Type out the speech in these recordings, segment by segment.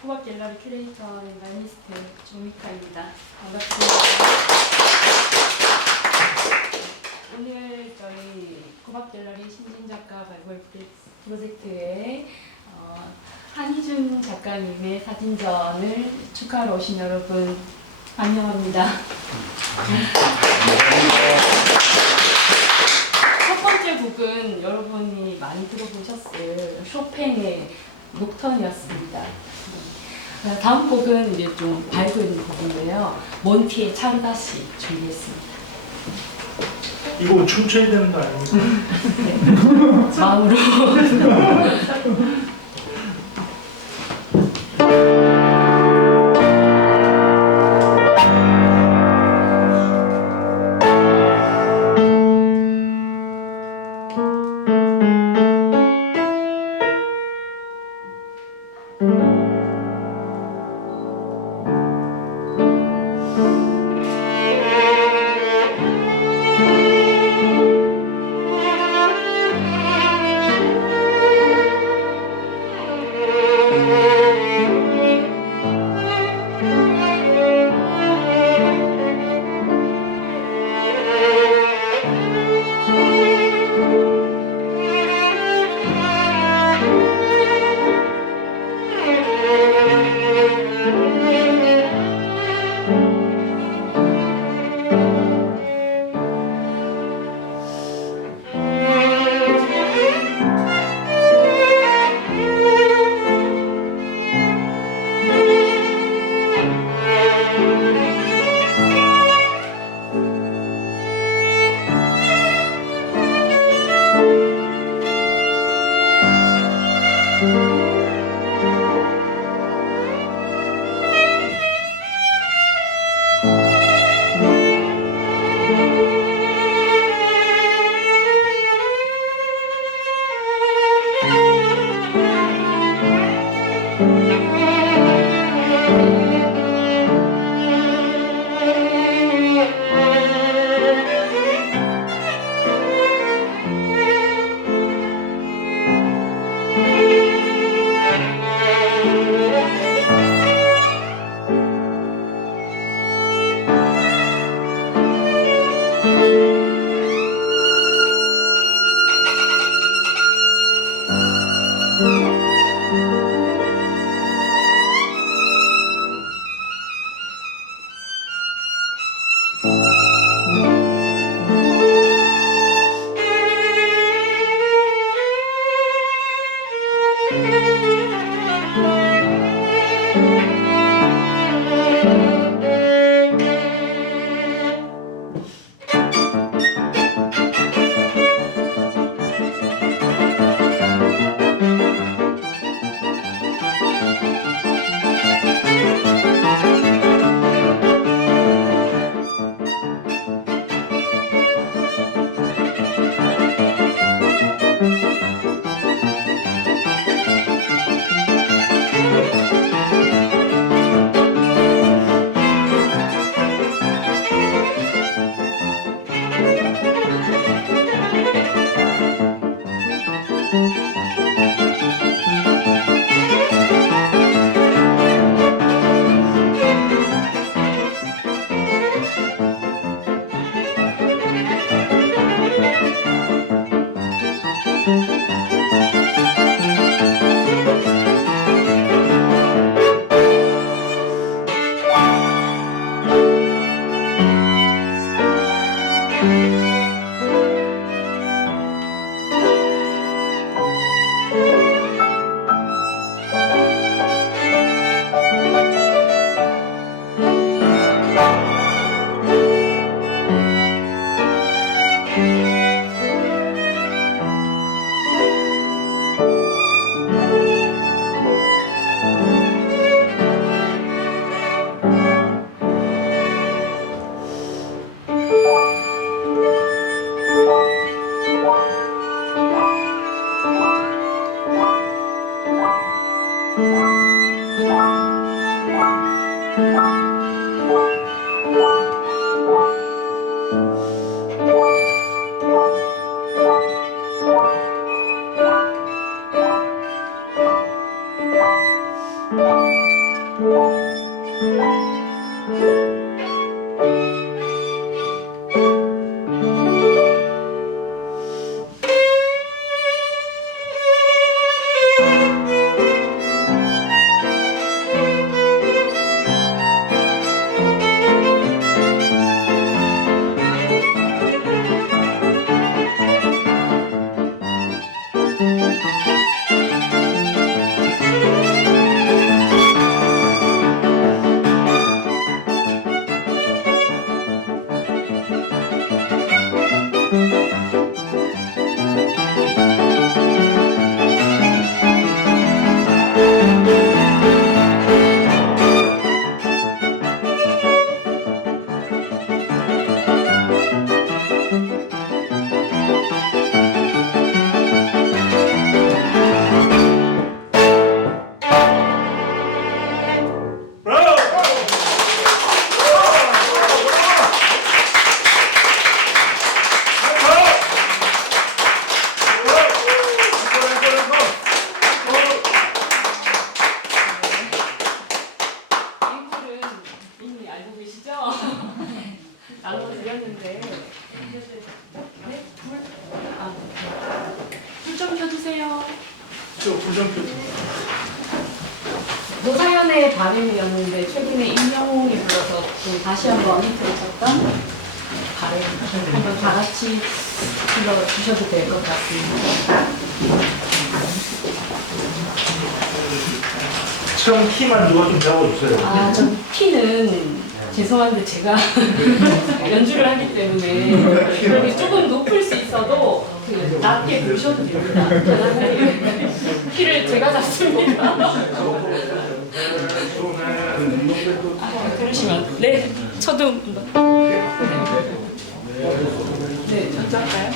국악 갤러리 큐레이터 라니스트 조미카입니다. 반갑습니다. 오늘 저희 국악 갤러리 신진작가 발굴 프로젝트에 한희준 작가님의 사진전을 축하하러 오신 여러분 환영합니다. 첫 번째 곡은 여러분이 많이 들어보셨을 쇼팽의 녹턴이었습니다. 다음 곡은 이제 좀 밝은 곡인데요. 몬티의 차르다시 준비했습니다. 이거 춤춰야 되는 거 아닙니까? 네. 마음으로. 저 불정표. 노사연의 발음이었는데 최근에 임영웅이 불러서 좀 다시 한번 들으셨던 발음 한번 다 같이 불러주셔도 될 것 같습니다. 처음 키만 누가 좀 잡아주세요. 아, 저 키는 죄송한데 제가 연주를 하기 때문에 그렇게 조금 높을 수 있어도 그 낮게 부르셔도 됩니다. 키를 제가 잡습니다. 아, 그러시면 네, 저도 네, 저도 할까요?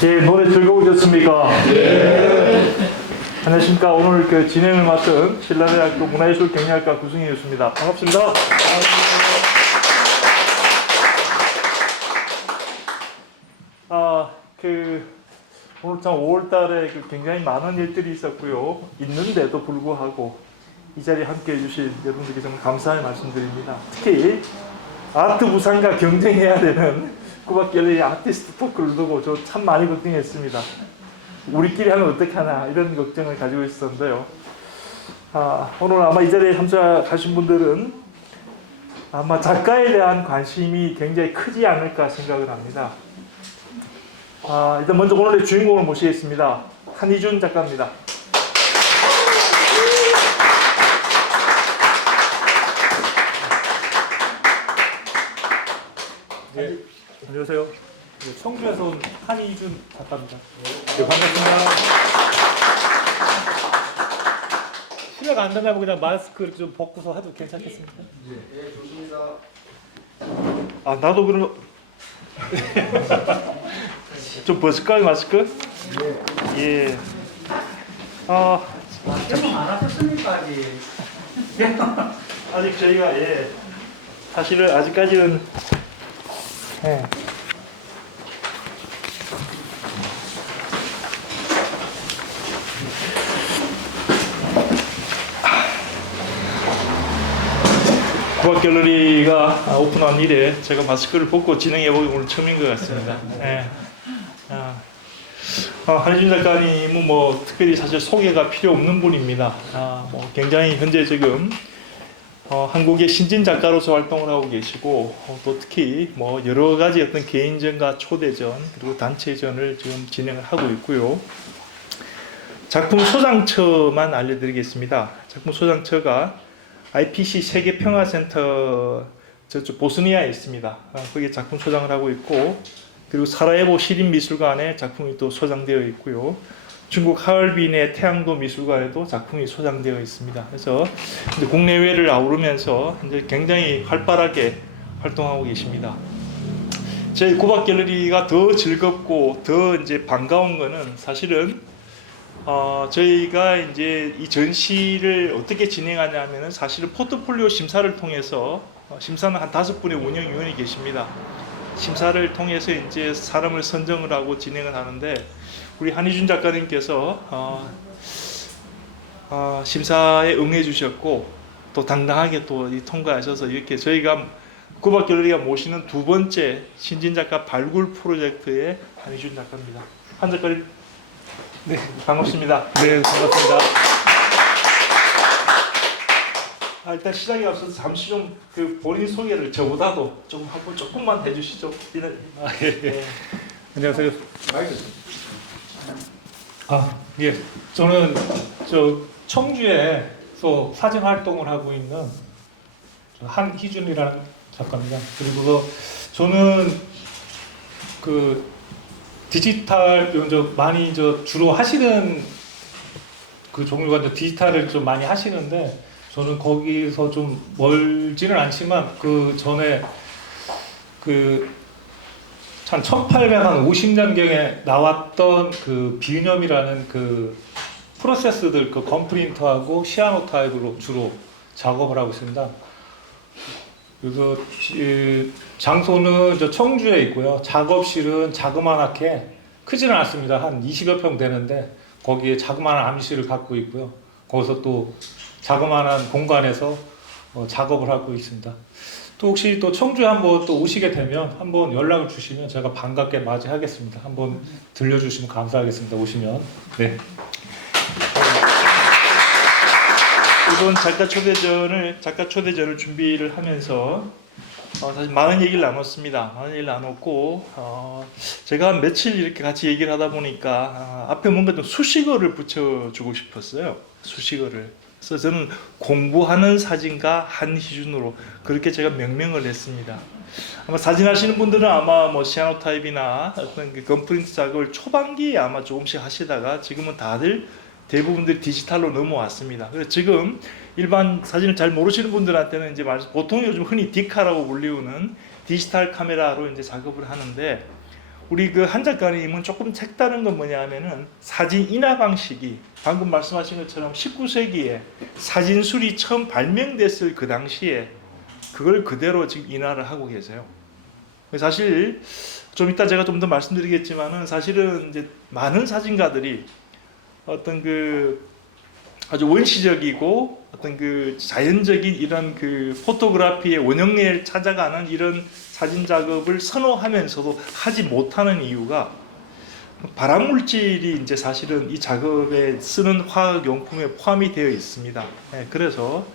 제 노래 즐거우셨습니까? 안녕하십니까. 오늘 그 진행을 맡은 신라대학교 문화예술 경영학과 구승희였습니다. 반갑습니다. 오늘 참 5월달에 굉장히 많은 일들이 있었고요. 있는데도 불구하고 이 자리에 함께 해주신 여러분들께 정말 감사의 말씀드립니다. 특히 아트 부상과 경쟁해야 되는 꾸박갤러리 아티스트 토크를 두고 저 참 많이 걱정했습니다. 우리끼리 하면 어떻게 하나 이런 걱정을 가지고 있었는데요. 오늘 아마 이 자리에 참석하신 분들은 아마 작가에 대한 관심이 굉장히 크지 않을까 생각을 합니다. 일단 먼저 오늘의 주인공을 모시겠습니다. 한희준 작가입니다. 네, 안녕하세요. 네, 청주에서 온 한희준 작가입니다. 네, 반갑습니다. 실례가 안 된다면 그냥 마스크 이렇게 좀 벗고서 해도 괜찮겠습니까? 네, 좋습니다. 나도 그럼 좀 벗을까요, 마스크? 네. 예. 개봉 안 하셨습니까 아직? 아직 저희가 사실은 아직까지는 국악갤러리가 오픈한 이래 제가 마스크를 벗고 진행해보기 오늘 처음인 것 같습니다. 한희준 작가님은 뭐 특별히 사실 소개가 필요 없는 분입니다. 굉장히 현재 지금 한국의 신진 작가로서 활동을 하고 계시고 또 특히 뭐 여러 가지 어떤 개인전과 초대전 그리고 단체전을 지금 진행을 하고 있고요. 작품 소장처만 알려드리겠습니다. 작품 소장처가 IPC 세계평화센터 저쪽 보스니아에 있습니다. 거기에 작품 소장을 하고 있고 그리고 사라예보 시립미술관에 작품이 또 소장되어 있고요. 중국 하얼빈의 태양도 미술관에도 작품이 소장되어 있습니다. 그래서 이제 국내외를 아우르면서 이제 굉장히 활발하게 활동하고 계십니다. 저희 국악갤러리가 더 즐겁고 더 이제 반가운 거는 사실은 저희가 이제 이 전시를 어떻게 진행하냐면은 사실은 포트폴리오 심사를 통해서 심사는 한 5분의 운영위원이 계십니다. 심사를 통해서 이제 사람을 선정을 하고 진행을 하는데 우리 한희준 작가님께서 심사에 응해 주셨고 또 당당하게 또 통과하셔서 이렇게 저희가 국악갤러리가 모시는 두 번째 신진작가 발굴 프로젝트의 한희준 작가입니다. 한 작가님, 네, 반갑습니다. 네, 반갑습니다. 일단 시작에 앞서서 잠시 좀 그 본인 소개를 저보다도 조금만 해주시죠. 예. 안녕하세요. 마이크. 예. 저는 청주에서 사진 활동을 하고 있는 한희준이라는 작가입니다. 그리고 저는 그 디지털 많이 주로 하시는 그 종류가 이제 디지털을 좀 많이 하시는데 저는 거기서 좀 멀지는 않지만 그 전에 한 1850년경에 나왔던 그 비유념이라는 그 프로세스들 그 건프린터하고 시아노 타입으로 주로 작업을 하고 있습니다. 그래서 장소는 저 청주에 있고요. 작업실은 자그마하게 크지는 않습니다. 한 20여 평 되는데 거기에 자그마한 암실을 갖고 있고요. 거기서 또 자그마한 공간에서 작업을 하고 있습니다. 또 혹시 또 청주에 한번 또 오시게 되면 한번 연락을 주시면 제가 반갑게 맞이하겠습니다. 한번 들려주시면 감사하겠습니다. 오시면. 네. 이번 작가 초대전을 준비를 하면서 사실 많은 얘기를 나눴습니다. 많은 얘기를 나눴고 제가 며칠 이렇게 같이 얘기를 하다 보니까 앞에 뭔가 좀 수식어를 붙여주고 싶었어요. 수식어를. 그래서 저는 공부하는 사진가 한희준으로 그렇게 제가 명명을 했습니다. 아마 사진 하시는 분들은 아마 뭐 시아노타입이나 어떤 그 건프린트 작업을 초반기에 아마 조금씩 하시다가 지금은 다들 대부분들이 디지털로 넘어왔습니다. 그래서 지금 일반 사진을 잘 모르시는 분들한테는 이제 보통 요즘 흔히 디카라고 불리우는 디지털 카메라로 이제 작업을 하는데 우리 그 한 작가님은 조금 색다른 건 뭐냐 하면은 사진 인화 방식이 방금 말씀하신 것처럼 19세기에 사진술이 처음 발명됐을 그 당시에 그걸 그대로 지금 인화를 하고 계세요. 사실 좀 이따 제가 좀 더 말씀드리겠지만은 사실은 이제 많은 사진가들이 어떤 그 아주 원시적이고 어떤 그 자연적인 이런 그 포토그래피의 원형을 찾아가는 이런 사진 작업을 선호하면서도 하지 못하는 이유가 발암 물질이 이제 사실은 이 작업에 쓰는 화학 용품에 포함이 되어 있습니다. 그래서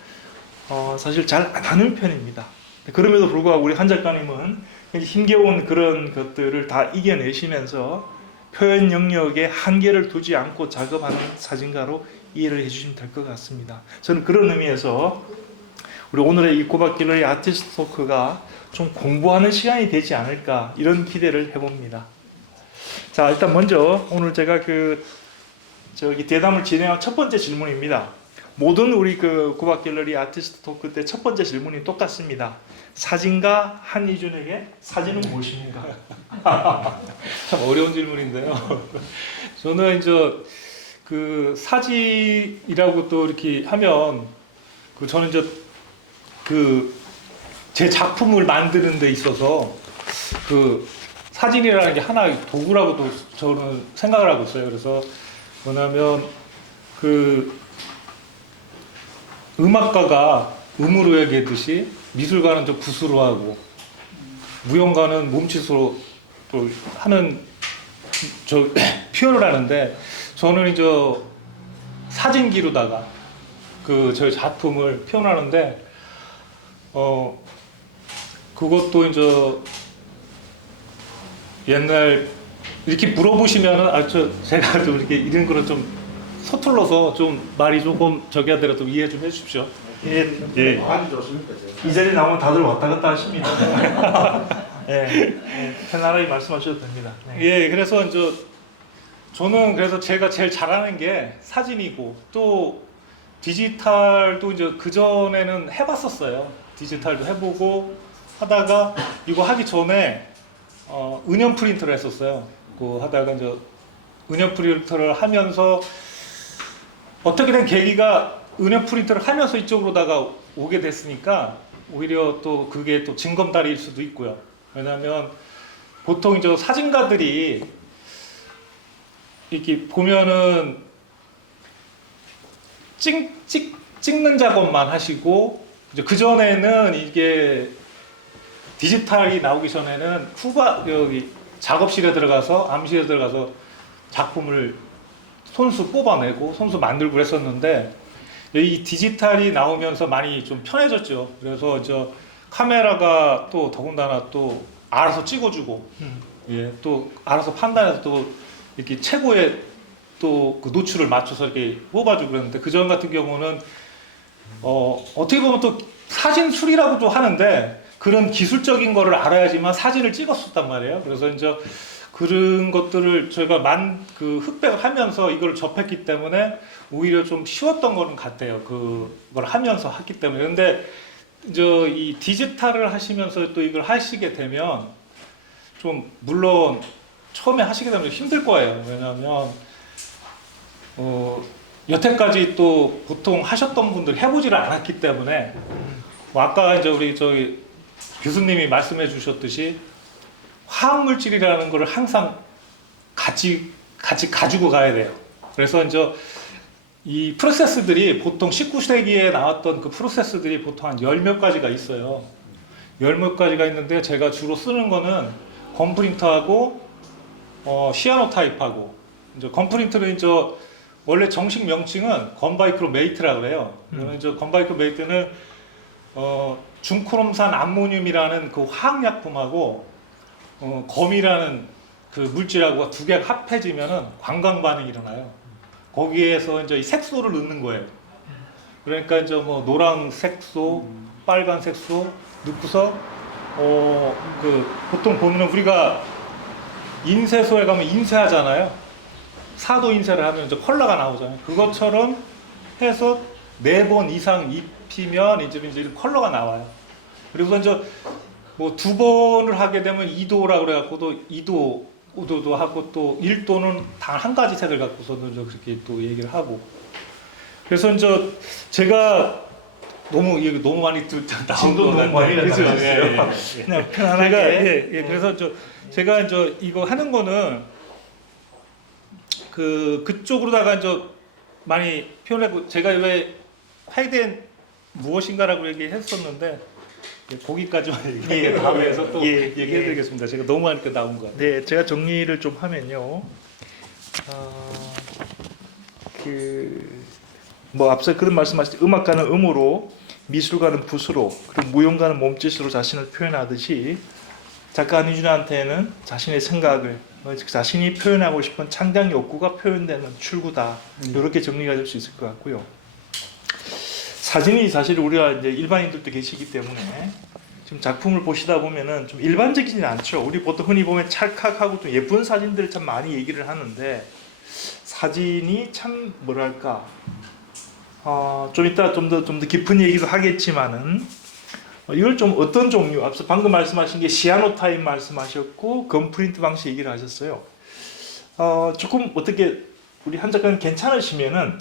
사실 잘 안 하는 편입니다. 그럼에도 불구하고 우리 한 작가님은 힘겨운 그런 것들을 다 이겨내시면서 표현 영역에 한계를 두지 않고 작업하는 사진가로 이해를 해주시면 될 것 같습니다. 저는 그런 의미에서 우리 오늘의 이 고박길러리 아티스트 토크가 좀 공부하는 시간이 되지 않을까 이런 기대를 해봅니다. 자, 일단 먼저 오늘 제가 대담을 진행한 첫 번째 질문입니다. 모든 우리 그 고박길러리 아티스트 토크 때 첫 번째 질문이 똑같습니다. 사진가 한이준에게 사진은 무엇입니까? 참 어려운 질문인데요. 저는 이제 그 사진이라고 또 이렇게 하면 저는 이제 제 작품을 만드는 데 있어서 그 사진이라는 게 하나의 도구라고도 저는 생각을 하고 있어요. 그래서 뭐냐면 그 음악가가 음으로 얘기했듯이 미술가는 저 붓으로 하고 무용가는 몸짓으로 또 하는 표현을 하는데 저는 이제 사진기로다가 저희 작품을 표현하는데 그것도 이제 옛날 이렇게 물어보시면은 제가 좀 이렇게 이런 거를 좀 서툴러서 좀 말이 조금 저기 하더라도 이해 좀 해주십시오. 예. 아주 좋습니다. 이 자리에 나오면 다들 왔다 갔다 하십니다. 편안하게 말씀하셔도 됩니다. 예, 그래서 이제 저는 그래서 제가 제일 잘하는 게 사진이고 또 디지털도 이제 그 전에는 해봤었어요. 디지털도 해보고 하다가 이거 하기 전에 은연 프린터를 했었어요. 하다가 이제 은연 프린터를 하면서 어떻게 된 계기가 은연 프린터를 하면서 이쪽으로다가 오게 됐으니까 오히려 또 그게 또 징검다리일 수도 있고요. 왜냐하면 보통 이제 사진가들이 이렇게 보면은 찍는 작업만 하시고 이제 그 전에는 이게 디지털이 나오기 전에는 여기 작업실에 들어가서 암실에 들어가서 작품을 손수 뽑아내고 손수 만들고 그랬었는데 이 디지털이 나오면서 많이 좀 편해졌죠. 그래서 카메라가 또 더군다나 또 알아서 찍어주고 예, 또 알아서 판단해서 또 이렇게 최고의 또 그 노출을 맞춰서 이렇게 뽑아주고 그랬는데 그전 같은 경우는 어떻게 보면 또 사진술이라고도 하는데 그런 기술적인 거를 알아야지만 사진을 찍었었단 말이에요. 그래서 이제 그런 것들을 저희가 흑백을 하면서 이걸 접했기 때문에 오히려 좀 쉬웠던 거는 같아요. 그걸 하면서 했기 때문에. 근데 이제 이 디지털을 하시면서 또 이걸 하시게 되면 좀 물론 처음에 하시게 되면 힘들 거예요. 왜냐하면 여태까지 또 보통 하셨던 분들 해보지를 않았기 때문에 아까 이제 우리 교수님이 말씀해 주셨듯이 화학물질이라는 것을 항상 같이 가지고 가야 돼요. 그래서 이제 이 프로세스들이 보통 19세기에 나왔던 그 프로세스들이 보통 한 10몇 가지가 있어요. 10몇 가지가 있는데 제가 주로 쓰는 거는 건프린터하고 시아노타입하고 이제 건프린터는 이제 원래 정식 명칭은 건바이크로메이트라고 그래요. 그러면 이제 건바이크로메이트는 중크롬산 암모늄이라는 그 화학약품하고 검이라는 그 물질하고 두 개가 합해지면은 관광 반응이 일어나요. 거기에서 이제 이 색소를 넣는 거예요. 그러니까 이제 뭐 노란 색소, 빨간 색소 넣고서 보통 보면 우리가 인쇄소에 가면 인쇄하잖아요. 사도 인쇄를 하면 이제 컬러가 나오잖아요. 그것처럼 해서 4번 이상 입히면 이제 컬러가 나와요. 그리고 이제 뭐 2번을 하게 되면 2도라고 그래갖고도 2도 의도도 하고 또 1도는 단 한 가지 색을 갖고서도 저 그렇게 또 얘기를 하고. 그래서 이제 제가 너무 많이 나온 거 너무 많이 그죠? 나왔어요. 그냥 편안하게. 그래서 제가 이제 이거 하는 거는 그쪽으로다가 이제 많이 표현하고, 제가 왜 화이된 무엇인가라고 얘기했었는데 거기까지만 다음에 해서 또 얘기해드리겠습니다. 제가 너무 많이 나온 거 같아요. 네, 제가 정리를 좀 하면요. 뭐 앞서 그런 말씀하셨죠. 음악가는 음으로, 미술가는 붓으로, 그리고 무용가는 몸짓으로 자신을 표현하듯이 작가 안희준한테는 자신의 생각을, 자신이 표현하고 싶은 창작 욕구가 표현되는 출구다. 이렇게 정리가 될 수 있을 것 같고요. 사진이 사실 우리가 이제 일반인들도 계시기 때문에 지금 작품을 보시다 보면은 좀 일반적이진 않죠. 우리 보통 흔히 보면 찰칵하고 좀 예쁜 사진들을 참 많이 얘기를 하는데, 사진이 참 뭐랄까, 좀 이따 좀 더 깊은 얘기도 하겠지만은, 이걸 좀 어떤 종류, 앞서 방금 말씀하신 게 시아노타입 말씀하셨고 건프린트 방식 얘기를 하셨어요. 조금 어떻게 우리 한 작가님 괜찮으시면은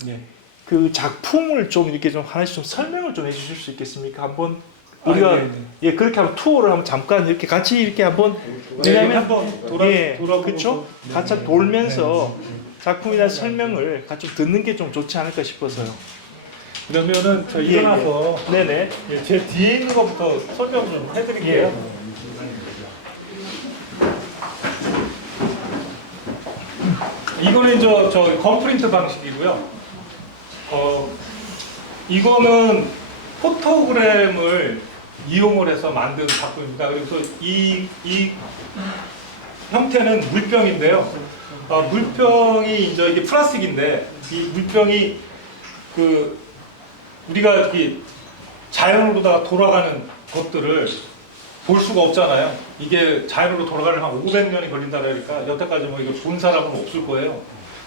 그 작품을 좀 이렇게 좀 하나씩 좀 설명을 좀 해주실 수 있겠습니까? 한번 우리가 그렇게 한번 투어를 한번 잠깐 이렇게 같이 이렇게 한번, 왜냐하면 한번 돌아보고 그렇죠? 같이 돌면서 작품에 대한 설명을 같이 좀 듣는 게 좀 좋지 않을까 싶어서요. 그러면은 저 일어나서 네네. 제 뒤에 있는 것부터 설명 좀 해드릴게요. 이거는 저 건프린트 방식이고요. 이거는 포토그램을 이용을 해서 만든 작품입니다. 그래서 이 형태는 물병인데요. 물병이 이제 이게 플라스틱인데, 이 물병이 우리가 이렇게 자연으로다가 돌아가는 것들을 볼 수가 없잖아요. 이게 자연으로 돌아가려면 한 500년이 걸린다 그러니까 여태까지 뭐 이거 본 사람은 없을 거예요.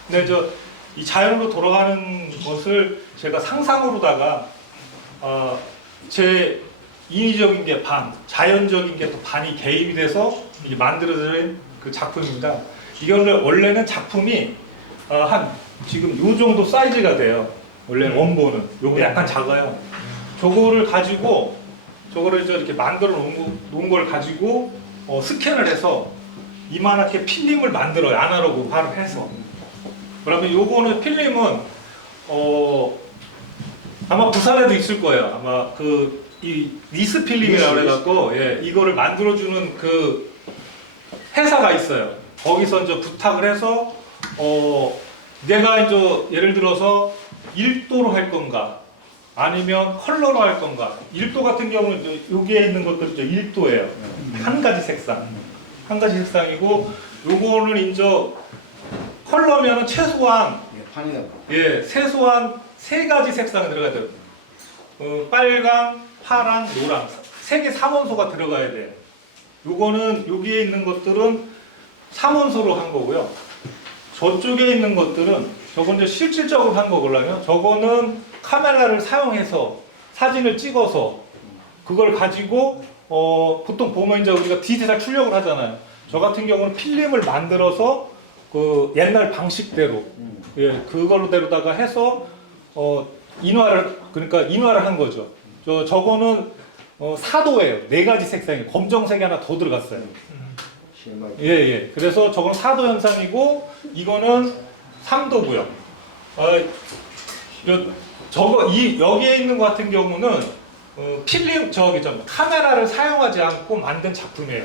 근데 이 자연으로 돌아가는 것을 제가 상상으로다가 제 인위적인 게 반, 자연적인 게 또 반이 개입이 돼서 이게 만들어진 그 작품입니다. 이거를 원래는 작품이 지금 요 정도 사이즈가 돼요. 원래 원본은 요거 약간 작아요. 저거를 가지고 저거를 이렇게 만들어 놓은 걸 가지고 스캔을 해서 이만하게 필름을 만들어요. 아날로그 바로 해서. 그러면 요거는 필름은 아마 부산에도 있을 거예요. 아마 이 니스 필름이라고 해갖고 이거를 만들어주는 그 회사가 있어요. 거기서 이제 부탁을 해서 내가 이제 예를 들어서 1도로 할 건가 아니면 컬러로 할 건가. 1도 같은 경우는 이제 여기에 있는 것들이 1도예요. 한 가지 색상. 한 가지 색상이고, 요거는 이제 컬러면은 최소한 최소한 3가지 색상이 들어가야 돼요. 빨강, 파랑, 노랑 3개 3원소가 들어가야 돼요. 요거는 여기에 있는 것들은 3원소로 한 거고요. 저쪽에 있는 것들은 저건 이제 실질적으로 한 거거든요. 저거는 카메라를 사용해서 사진을 찍어서 그걸 가지고 보통 보면 이제 우리가 디지털 출력을 하잖아요. 저 같은 경우는 필름을 만들어서 그 옛날 방식대로 그걸로 대로다가 해서 인화를 한 거죠. 저거는 4도예요. 4가지 색상이 검정색이 하나 더 들어갔어요. 그래서 저거는 4도 현상이고 이거는 3도고요. 여기에 있는 것 같은 경우는 필름 카메라를 사용하지 않고 만든 작품이에요.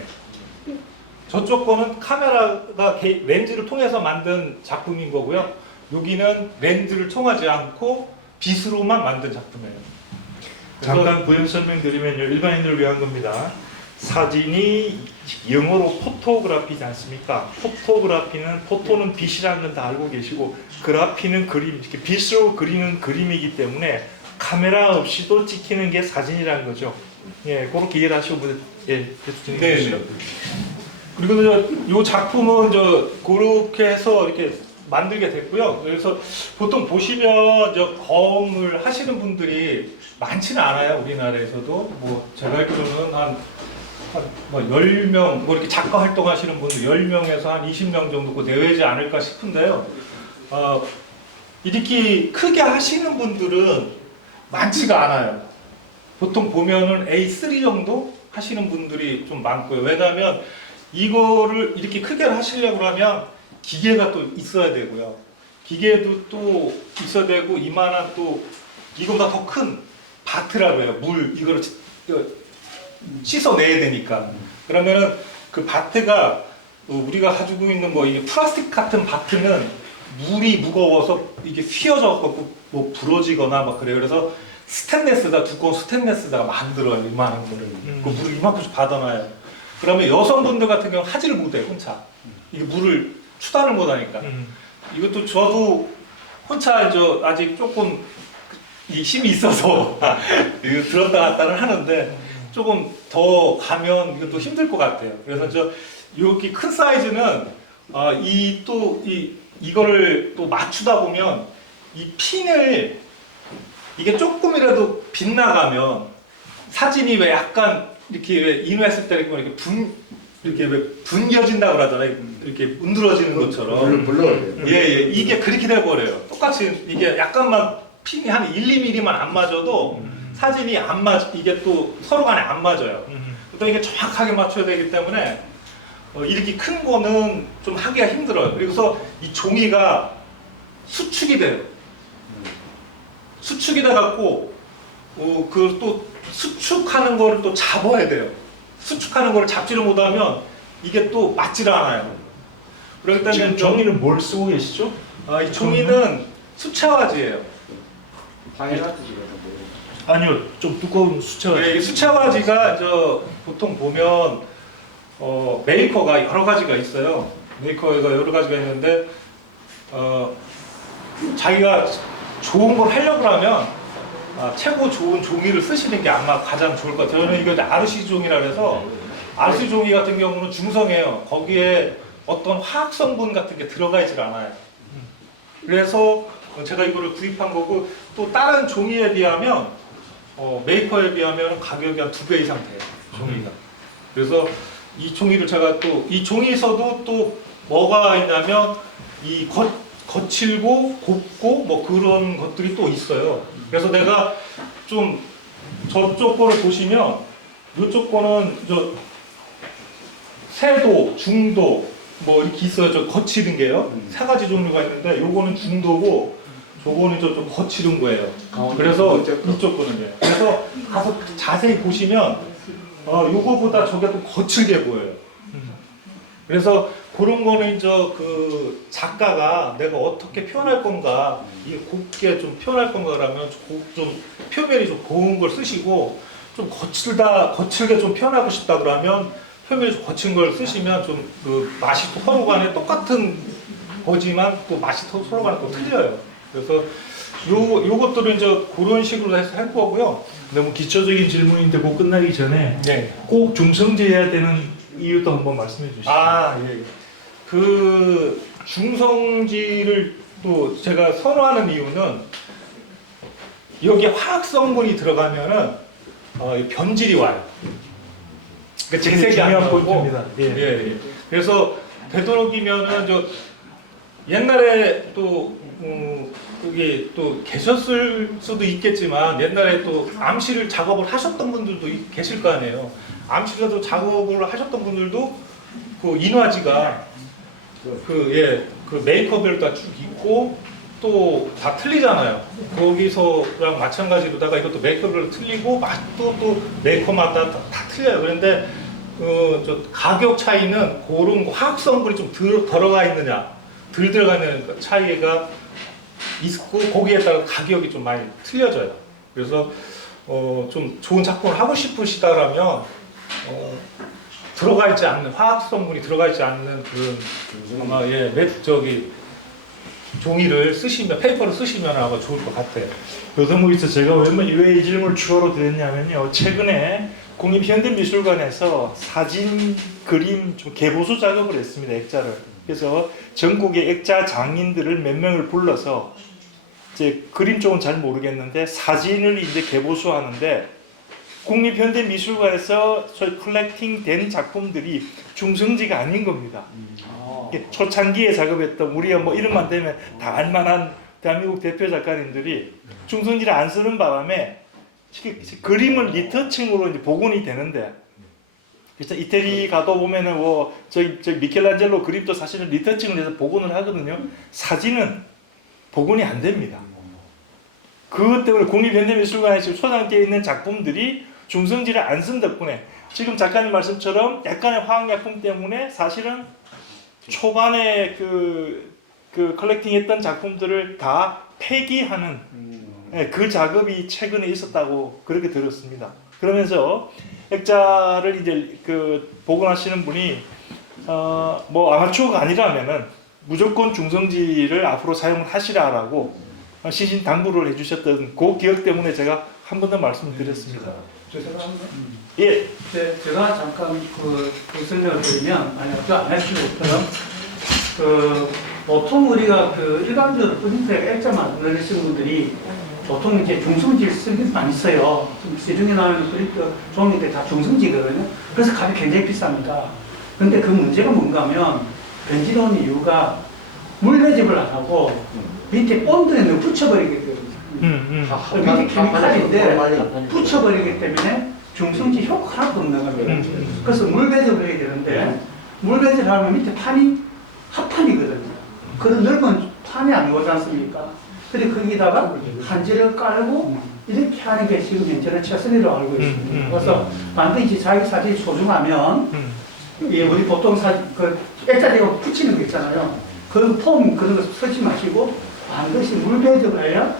저쪽 거는 카메라가 렌즈를 통해서 만든 작품인 거고요. 여기는 렌즈를 통하지 않고 빗으로만 만든 작품이에요. 잠깐 부연 설명드리면요, 일반인들을 위한 겁니다. 사진이 영어로 포토그래피지 않습니까? 포토그래피는, 포토는 빛이라는 건 다 알고 계시고, 그래피는 그림, 이렇게 빛으로 그리는 그림이기 때문에 카메라 없이도 찍히는 게 사진이라는 거죠. 그렇게 이해를 하시고, 네. 그리고 이 작품은 그렇게 해서 이렇게 만들게 됐고요. 그래서 보통 보시면 검을 하시는 분들이 많지는 않아요. 우리나라에서도 뭐 제가 알기로는 한 한뭐 10명, 뭐 이렇게 작가 활동하시는 분들 10명에서 한 20명 정도 내외지 않을까 싶은데요. 이렇게 크게 하시는 분들은 많지가 않아요. 보통 보면은 A3 정도 하시는 분들이 좀 많고요. 왜냐하면 이거를 이렇게 크게 하시려고 하면 기계가 또 있어야 되고요. 기계도 또 있어야 되고 이만한 또 이거보다 더 큰 바트라고 해요. 물 이거를 씻어내야 되니까. 그러면은 그 바트가 우리가 가지고 있는 뭐 이 플라스틱 같은 바트는 물이 무거워서 이게 휘어져갖고 뭐 부러지거나 막 그래요. 그래서 스테인레스다 두꺼운 스테인레스다가 만들어요. 이만한 거를. 그 물을 이만큼씩 받아놔요. 그러면 여성분들 같은 경우 하지를 못해요. 혼자. 이게 물을 추단을 못하니까. 이것도 저도 혼자 아직 조금 이 힘이 있어서 이거 들었다 놨다는 하는데 조금 더 가면 이것도 힘들 것 같아요. 그래서 이렇게 큰 사이즈는 이거를 또 맞추다 보면 이 핀을 이게 조금이라도 빗나가면 사진이 왜 약간 이렇게 왜 인화했을 때 이렇게 이렇게 왜 분겨진다고 그러잖아요. 이렇게 문드러지는 것처럼. 물론. 예, 이게 그렇게 돼버려요. 똑같이 이게 약간만 핀이 한 1, 2mm만 안 맞아도 사진이 안 이게 또 서로 간에 안 맞아요. 또 이게 정확하게 맞춰야 되기 때문에 이렇게 큰 거는 좀 하기가 힘들어요. 그래서 이 종이가 수축이 돼요. 수축이 돼갖고 그 또 수축하는 거를 또 잡아야 돼요. 수축하는 거를 잡지를 못하면 이게 또 맞지를 않아요. 그렇기 때문에 지금 종이는 뭘 쓰고 계시죠? 이 종이는 수채화지예요. 당연하지. 아니요, 좀 두꺼운 수채화. 이 수채화지가 보통 보면 메이커가 여러 가지가 있어요. 메이커가 여러 가지가 있는데 자기가 좋은 걸 하려고 하면 최고 좋은 종이를 쓰시는 게 아마 가장 좋을 것 같아요. 저는 이거 RC 종이라 해서 RC 종이 같은 경우는 중성이에요. 거기에 어떤 화학 성분 같은 게 들어가 있질 않아요. 그래서 제가 이거를 구입한 거고 또 다른 종이에 비하면 메이커에 비하면 가격이 한 2배 이상 돼요. 종이가. 그래서 이 종이를 제가 또 이 종이에서도 또 뭐가 있냐면 이 거칠고 곱고 뭐 그런 것들이 또 있어요. 그래서 내가 좀 저쪽 거를 보시면 이쪽 거는 세도, 중도 뭐 이렇게 있어요. 저 거칠은 게요. 세 가지 종류가 있는데 요거는 중도고 저거는 좀 거칠은 거예요. 그래서 이쪽 거는요. 그래서 가서 자세히 보시면 요거보다 저게 좀 거칠게 보여요. 그래서 그런 거는 그 작가가 내가 어떻게 표현할 건가, 이게 곱게 좀 표현할 건가 그러면 좀 표면이 좀 고운 걸 쓰시고 좀 거칠게 좀 표현하고 싶다 그러면 표면이 좀 거친 걸 쓰시면 좀 그 맛이 또 서로 간에 똑같은 거지만 또 맛이 서로 간에 또 틀려요. 그래서 요것들은 그런 식으로 해서 할 거고요. 너무 기초적인 질문인데 곧 끝나기 전에 네. 꼭 중성제해야 되는 이유도 한번 말씀해 주시죠. 예. 그 중성지를 또 제가 선호하는 이유는 여기에 화학 성분이 들어가면은 변질이 와요. 그러니까 재색이 안 중요한 나고. 포인트입니다. 예. 그래서 되도록이면은 옛날에 또 여기 또 계셨을 수도 있겠지만 옛날에 또 암시를 작업을 하셨던 분들도 계실 거 아니에요. 암시라도 작업을 하셨던 분들도 그 인화지가 그 메이커별 다 쭉 있고 또 다 틀리잖아요. 거기서랑 마찬가지로다가 이것도 메이커별로 틀리고 맛도 또 메이커마다 다 틀려요. 그런데 저 가격 차이는 그런 화학 성분이 좀 들어가 있느냐, 덜 들어가 있는 차이가 있고 거기에 따라 가격이 좀 많이 틀려져요. 그래서 좀 좋은 작품을 하고 싶으시다라면 들어가 있지 않는 화학 성분이 들어가 있지 않는 그런 아마 종이를 쓰시면 페이퍼를 쓰시면 아마 좋을 것 같아요. 여성무기에서 제가 왜 이 질문을 추가로 드렸냐면요. 최근에 국립현대미술관에서 사진, 그림 좀 개보수 작업을 했습니다. 액자를. 그래서 전국의 액자 장인들을 몇 명을 불러서 이제 그림 쪽은 잘 모르겠는데 사진을 이제 개보수하는데 국립현대미술관에서 컬렉팅 된 작품들이 중성지가 아닌 겁니다. 이게 초창기에 작업했던 우리가 뭐 이름만 대면 다 알만한 대한민국 대표 작가님들이 중성지를 안 쓰는 바람에 그림은 리터칭으로 이제 복원이 되는데, 그래서 이태리 가도 보면은 뭐 저희 미켈란젤로 그림도 사실은 리터칭을 해서 복원을 하거든요. 사진은 복원이 안 됩니다. 그것 때문에 국립현대미술관에 지금 소장되어 있는 작품들이 중성지를 안 쓴 덕분에 지금 작가님 말씀처럼 약간의 화학약품 때문에 사실은 초반에 그 컬렉팅했던 작품들을 다 폐기하는 그 작업이 최근에 있었다고 그렇게 들었습니다. 그러면서 액자를 이제 복원하시는 분이 뭐 아마추어가 아니라면은 무조건 중성지를 앞으로 사용하시라라고 시신당부를 해주셨던 그 기억 때문에 제가 한 번 더 말씀드렸습니다. 예. 제가 잠깐 그 설명을 드리면, 만약 안 하시는 보통 우리가 일반적으로 프린터 액자 만드시는 분들이 보통 이제 중성지를 쓰긴 많이 써요. 시중에 나오는 프린터 종이들 다 중성지거든요. 그래서 값이 굉장히 비쌉니다. 근데 그 문제가 뭔가 하면 변질 오는 이유가 물 매집을 안 하고 밑에 본드에 넣어 붙여버리게 되거든요. 밑에 케미칼인데 붙여버리기 때문에 중성지 효과 하나도 없는 겁니다. 그래서 물 배접을 해야 되는데 물 배접을 하면 밑에 판이 합판이거든요. 그런 넓은 판이 안 오지 않습니까? 근데 거기다가 한지를 깔고 이렇게 하는 게 지금 현재는 최선이라고 알고 있습니다. 그래서 반드시 자기 사진이 소중하면 우리 보통 액자대고 붙이는 거 있잖아요. 그런 폼 그런 거 쓰지 마시고 반드시 물 배접을 해야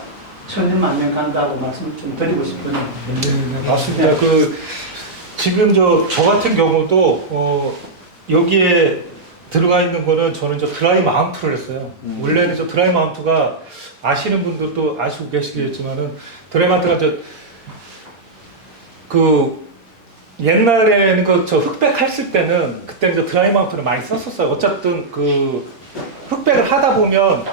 천년만년 간다고 말씀을 좀 드리고 싶거든요. 맞습니다. 지금 저 같은 경우도 여기에 들어가 있는 거는 저는 드라이 마운트를 했어요. 원래는 드라이 마운트가 아시는 분들도 아시고 계시겠지만은 드라이 마운트가 옛날에는 흑백 했을 때는 그때 드라이 마운트를 많이 썼었어요. 어쨌든 흑백을 하다 보면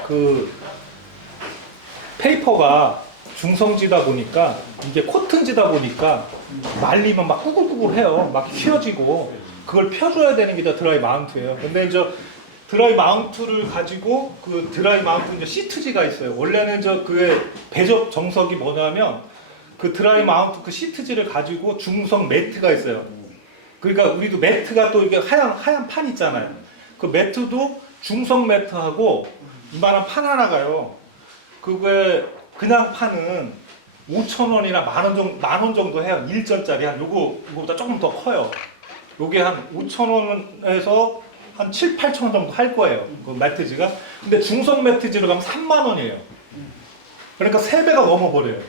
페이퍼가 중성지다 보니까 이게 코튼지다 보니까 말리면 막 꾸글꾸글해요. 막 휘어지고 그걸 펴줘야 되는 게 드라이 마운트예요. 근데 드라이 마운트를 가지고 드라이 마운트 시트지가 있어요. 원래는 그의 배접 정석이 뭐냐면 드라이 마운트 시트지를 가지고 중성 매트가 있어요. 그러니까 우리도 매트가 또 이게 하얀 판 있잖아요. 그 매트도 중성 매트하고 이만한 판 하나가요. 그거에 그냥 판은 5,000원이나 만 원 정도 해요. 1전짜리 요거보다 조금 더 커요. 요게 한 5,000원에서 한 7, 8,000원 정도 할 거예요. 그 매트지가. 근데 중성 매트지로 가면 3만 원이에요. 그러니까 3배가 넘어버려요.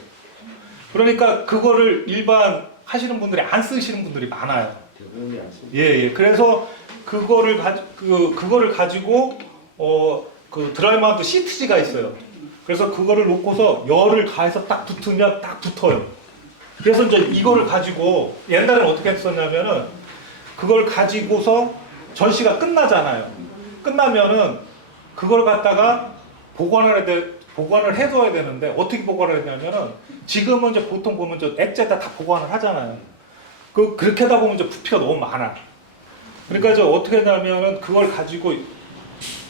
그러니까 그거를 일반 하시는 분들이 안 쓰시는 분들이 많아요. 예. 그래서 그거를 가지고 드라이 마운트 시트지가 있어요. 그래서 그거를 놓고서 열을 가해서 딱 붙으면 딱 붙어요. 그래서 이거를 가지고 옛날에는 어떻게 했었냐면은 그걸 가지고서 전시가 끝나잖아요. 끝나면은 그걸 갖다가 보관을 해둬야 되는데 어떻게 보관을 했냐면은 지금은 보통 보면 액자에다 다 보관을 하잖아요. 그렇게 하다 보면 부피가 너무 많아. 그러니까 어떻게 했냐면은 그걸 가지고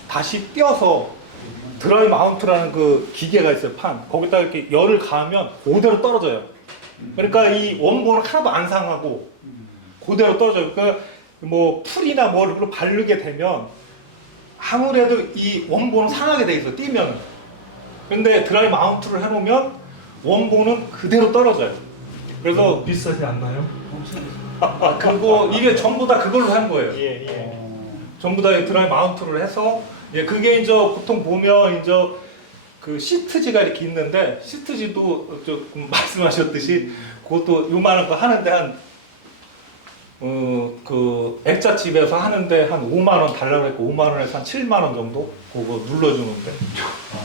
다시 띄어서 드라이 마운트라는 기계가 있어요. 판. 거기다가 이렇게 열을 가하면 그대로 떨어져요. 그러니까 이 원본은 하나도 안 상하고 그대로 떨어져요. 그러니까 뭐 풀이나 뭐를 바르게 되면 아무래도 이 원본은 상하게 돼 있어요. 띄면. 근데 드라이 마운트를 해놓으면 원본은 그대로 떨어져요. 그래서 비싸지 않나요? 그리고 이게 전부 다 그걸로 한 거예요. 예. 전부 다 드라이 마운트를 해서 그게 보통 보면 시트지가 이렇게 있는데 시트지도 말씀하셨듯이 그것도 요만한 거 하는데 액자집에서 하는데 한 5만 원 달라고 했고 5만 원에서 한 7만 원 정도 그거 눌러주는데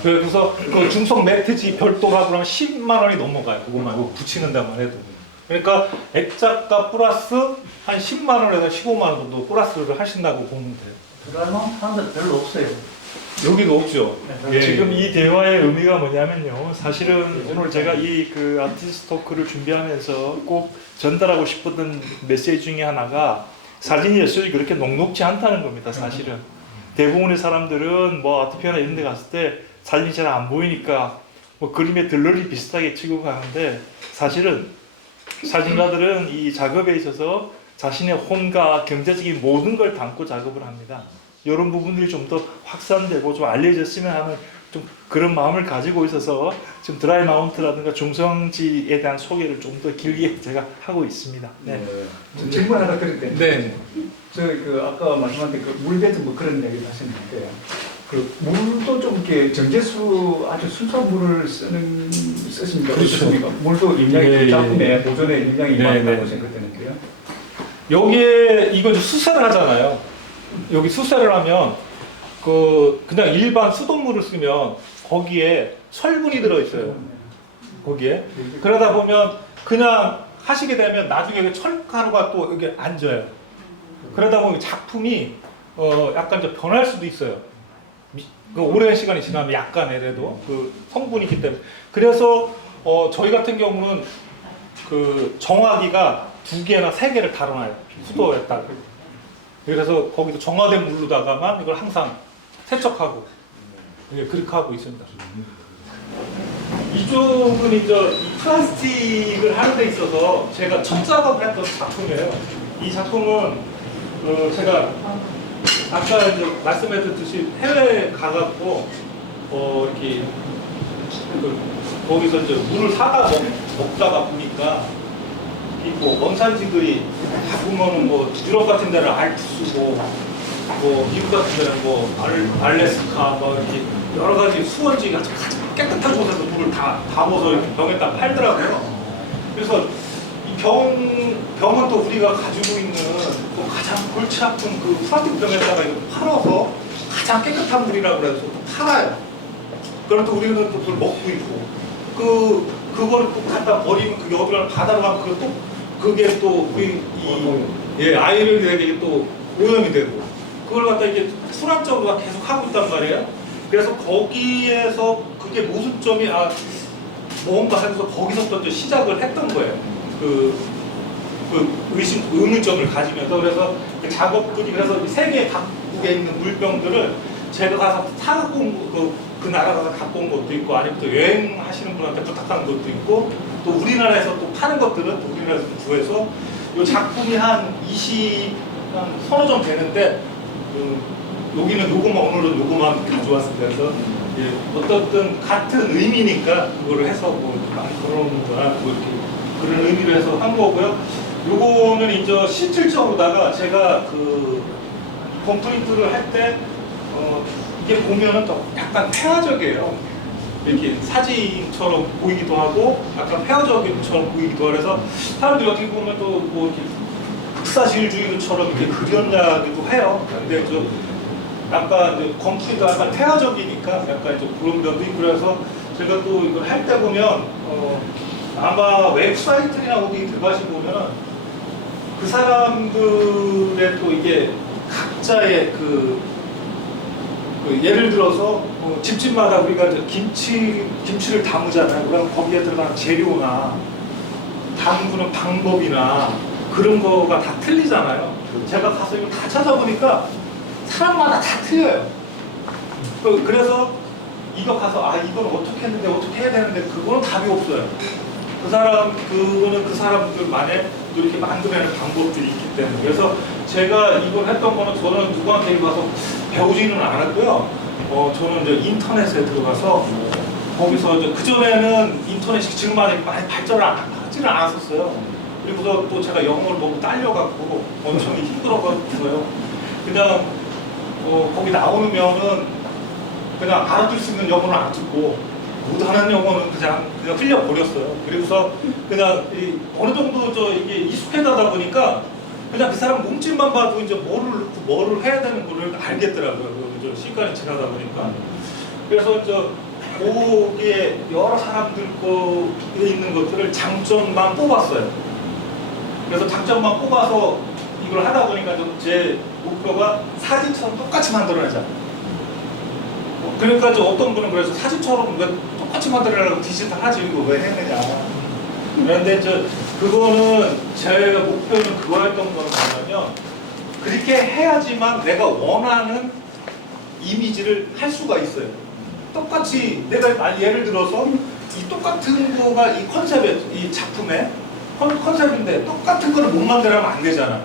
그래서 중성 매트지 별도가 그러면 10만 원이 넘어가요. 그것만 붙이는 데만 해도. 그러니까 액자가 플러스 한 10만 원에서 15만 원 정도 플러스를 하신다고 보면 돼요. 드라이 마운트 하는 데 별로 없어요. 여기도 없죠. 예. 지금 이 대화의 의미가 뭐냐면요. 사실은 오늘 제가 이 그 아티스트 토크를 준비하면서 꼭 전달하고 싶었던 메시지 중에 하나가 사진 예술이 그렇게 녹록지 않다는 겁니다. 사실은 대부분의 사람들은 뭐 아트페어나 이런 데 갔을 때 사진이 잘 안 보이니까 뭐 그림에 들러리 비슷하게 치고 가는데 사실은 사진가들은 이 작업에 있어서 자신의 혼과 경제적인 모든 걸 담고 작업을 합니다. 이런 부분들이 좀 더 확산되고 좀 알려졌으면 하는 좀 그런 마음을 가지고 있어서 지금 드라이 마운트라든가 중성지에 대한 소개를 좀 더 길게 제가 하고 있습니다. 네. 질문 하나 드릴게요. 네. 그 아까 말씀하신 그 물배드 뭐 그런 얘기를 하셨는데 그 물도 좀 이렇게 정제수 아주 순수한 물을 쓰십니까? 그렇죠. 어떻습니까? 물도 굉장히 예, 예, 작품에 보존에 굉장히 네, 많다고 네. 생각되는데요. 여기에 이거 이제 수세를 하잖아요. 여기 수세를 하면 그냥 일반 수돗물을 쓰면 거기에 철분이 들어 있어요. 거기에 그러다 보면 그냥 하시게 되면 나중에 그 철가루가 또 여기 앉아요. 그러다 보면 작품이 약간 좀 변할 수도 있어요. 그 오랜 시간이 지나면 약간이라도 그 성분이 있기 때문에. 그래서 저희 같은 경우는 그 정화기가 2개나 3개를 달아놔요. 수도에다가. 그래서 거기서 정화된 물로다가만 이걸 항상 세척하고 그렇게 하고 있습니다. 이쪽은 이제 이 플라스틱을 하는 데 있어서 제가 첫 작업을 했던 작품이에요. 이 작품은 제가 아까 이제 말씀해드렸듯이 해외에 가갖고 이렇게 거기서 이제 물을 사다 먹다가 보니까 뭐 원산지들이 다 보면은 뭐 유럽 같은 데는 알프스고 뭐 미국 같은 데는 뭐 알래스카 뭐 이렇게 여러 가지 수원지가 가장 깨끗한 곳에서 물을 다 담아서 이렇게 병에다 팔더라고요. 그래서 이 병은 또 우리가 가지고 있는 또 가장 골치 아픈 그 플라스틱 병에다가 이거 팔아서 가장 깨끗한 물이라고 해서 또 팔아요. 그럼 또 우리는 또 그걸 먹고 있고 그거를 또 갖다 버리면 그 여기를 바다로 가면 그게 또 아이러니하게 또 오염이 되고 그걸 갖다 이게 수납적으로 계속 하고 있단 말이에요. 그래서 거기에서 그게 모순점이 뭔가 하면서 거기서부터 이제 시작을 했던 거예요. 의문점을 가지면서 그래서 그 작업들이 그래서 세계 각국에 있는 물병들을 제가 가서 사갖고 온 그 나라 가서 갖고 온 것도 있고 아니면 또 여행하시는 분한테 부탁한 것도 있고 또 우리나라에서 또 파는 것들은 또 우리나라에서 구해서 이 작품이 한 서너 점 되는데 여기는 요거만 오늘은 요거만 가져왔습니다. 그래서 어떻든 같은 의미니까 그거를 해서 뭐 많이 걸어놓는 거나 뭐 이렇게 그런 의미로 해서 한 거고요. 요거는 이제 실질적으로다가 제가 그 컴프린트를 할 때 이게 보면은 또 약간 폐화적이에요. 이렇게 사진처럼 보이기도 하고 약간 폐화적인처럼 보이기도 하고 그래서 사람들이 어떻게 보면 또 뭐 이렇게 극사실주의처럼 이렇게 그렸냐기도 해요. 근데 좀 약간 이제 컴프린트가 약간 폐화적이니까 약간 좀 그런 면도 있고 그래서 제가 또 이걸 할 때 보면 아마 웹사이트나 어디 들어가시 보면은 그 사람들의 또 이게 각자의 예를 들어서 집집마다 우리가 이제 김치를 담으잖아요. 그럼 거기에 들어가는 재료나 담그는 방법이나 그런 거가 다 틀리잖아요. 제가 가서 이거 다 찾아보니까 사람마다 다 틀려요. 그래서 이거 가서 이건 어떻게 했는데 어떻게 해야 되는데 그거는 답이 없어요. 그거는 그 사람들만의 이렇게 만들어내는 방법들이 있기 때문에 그래서 제가 이걸 했던 거는 저는 누구한테 가서 배우지는 않았고요. 저는 이제 인터넷에 들어가서 거기서 이제 그전에는 인터넷이 지금 많이 발전을 하지는 않았었어요. 그리고서 또 제가 영어를 너무 딸려갖고 엄청 힘들어가지고요. 그냥 거기 나오면은 그냥 알아들 수 있는 영어는 안 듣고 못하는 영어는 그냥 흘려버렸어요. 그리고서 그냥 어느 정도 이게 익숙해지다 보니까 그냥 그 사람 몸짓만 봐도 이제 뭐를 해야 되는 거를 알겠더라고요. 시간이 지나다 보니까. 그래서 이제 거기에 여러 사람들 거에 있는 것들을 장점만 뽑았어요. 그래서 장점만 뽑아서 이걸 하다 보니까 제 목표가 사진처럼 똑같이 만들어내자. 그러니까 저 어떤 분은 그래서 사진처럼 왜 똑같이 만들려고 디지털 하지 이거 왜 해내냐. 그런데 그거는 제 목표는 그거였던 거는 뭐냐면 그렇게 해야지만 내가 원하는 이미지를 할 수가 있어요. 똑같이 내가 예를 들어서 이 똑같은 거가 이 컨셉에 이 작품의 컨셉인데 똑같은 거를 못 만들면 안 되잖아.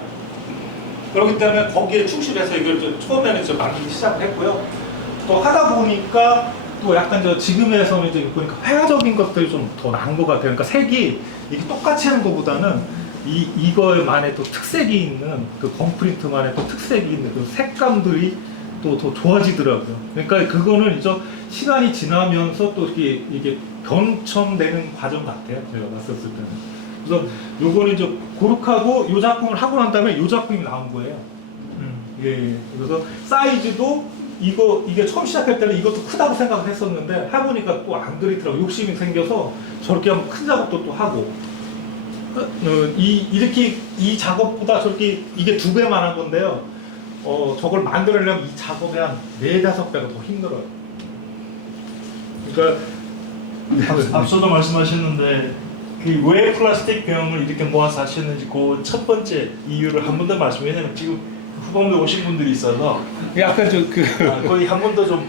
그렇기 때문에 거기에 충실해서 이걸 처음에는 만들기 시작했고요. 또 하다 보니까 또 약간 지금에서는 이제 보니까 회화적인 것들이 좀 더 나은 것 같아요. 그러니까 색이 이게 똑같이 하는 것보다는 이거만의 또 특색이 있는 그 건프린트만의 또 특색이 있는 그 색감들이 또 더 좋아지더라고요. 그러니까 그거는 이제 시간이 지나면서 또 이게 변천되는 과정 같아요. 제가 봤었을 때는. 그래서 요거는 이제 고룩하고 요 작품을 하고 난 다음에 요 작품이 나온 거예요. 예. 그래서 사이즈도 이게 처음 시작할 때는 이것도 크다고 생각을 했었는데 해보니까 또 안 그렇더라고. 욕심이 생겨서 저렇게 하면 큰 작업도 또 하고 이렇게 이 작업보다 저렇게 이게 2배만 한 건데요. 저걸 만들려면 이 작업에 한 4-5배가 더 힘들어요. 그러니까 앞서도 말씀하셨는데 그 왜 플라스틱 병을 이렇게 모아서 하셨는지 그 첫 번째 이유를 한 번 더 말씀해. 왜냐면 지금 후보님들 오신 분들이 있어서 약간 거의 한 번 더 좀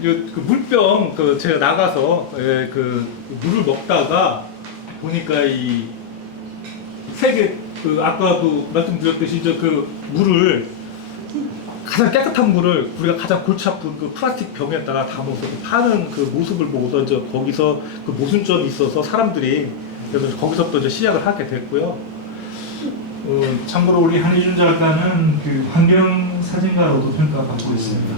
그 물병 제가 나가서 그 물을 먹다가 보니까 이 세계 아까도 말씀드렸듯이 이제 그 물을 가장 깨끗한 물을 우리가 가장 골치 아픈 그 플라스틱 병에다가 담아서 파는 그 모습을 보고서 이제 거기서 그 모순점이 있어서 사람들이 그래서 거기서부터 이제 시작을 하게 됐고요. 참고로 우리 한희준 작가는 그 환경 사진가로도 평가받고 있습니다.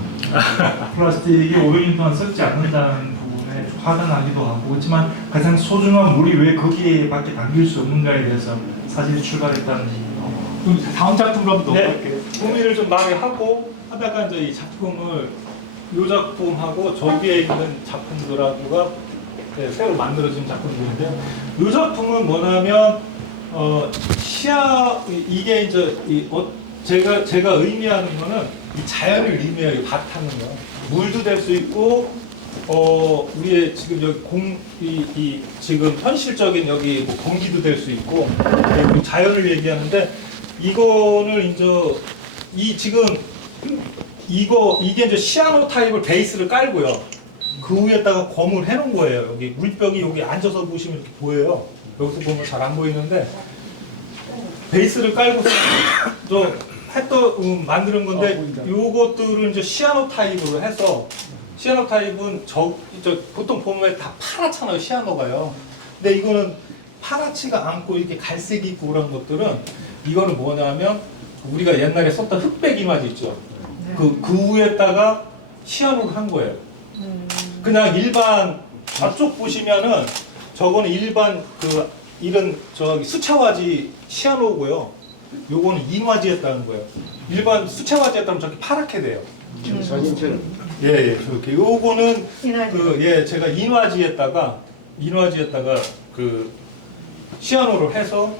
플라스틱이 500년 동안 썩지 않는다는 부분에 화가 나기도 하고 그렇지만 가장 소중한 물이 왜 거기에밖에 담길 수 없는가에 대해서 사진이 출발했다는 다음 작품으로 한번 네. 넘어갈게요. 고민을 좀 많이 하고 하다가 이제 이 작품을 이 작품하고 저기에 있는 작품들하고가 새로 만들어진 작품들인데요. 이 작품은 뭐냐면 이게 이제 제가 의미하는 거는 이 자연을 의미해요. 바탕은 거. 물도 될 수 있고 우리의 지금 여기 지금 현실적인 여기 뭐 공기도 될 수 있고 그리고 자연을 얘기하는데 이거는 이제 지금 이게 이제 시아노 타입을 베이스를 깔고요. 그 위에다가 검을 해놓은 거예요. 여기 물병이 여기 앉아서 보시면 이렇게 보여요. 여기서 보면 잘 안 보이는데 베이스를 깔고서 만드는 건데 요것들은 이제 시아노 타입으로 해서 시아노 타입은 보통 보면 다 파랗잖아요. 시아노가요. 근데 이거는 파랗지가 않고 이렇게 갈색이 있고 그런 것들은 이거는 뭐냐면 우리가 옛날에 썼던 흑백 이마지 있죠. 그 위에다가 시아노를 한 거예요. 그냥 일반 앞쪽 보시면은 저거는 일반 이런 수채화지 시아노고요. 요거는 인화지였다는 거예요. 일반 수채화지였다면 저렇게 파랗게 돼요. 사진처럼. 예, 저렇게. 요거는 제가 인화지에다가 그 시아노를 해서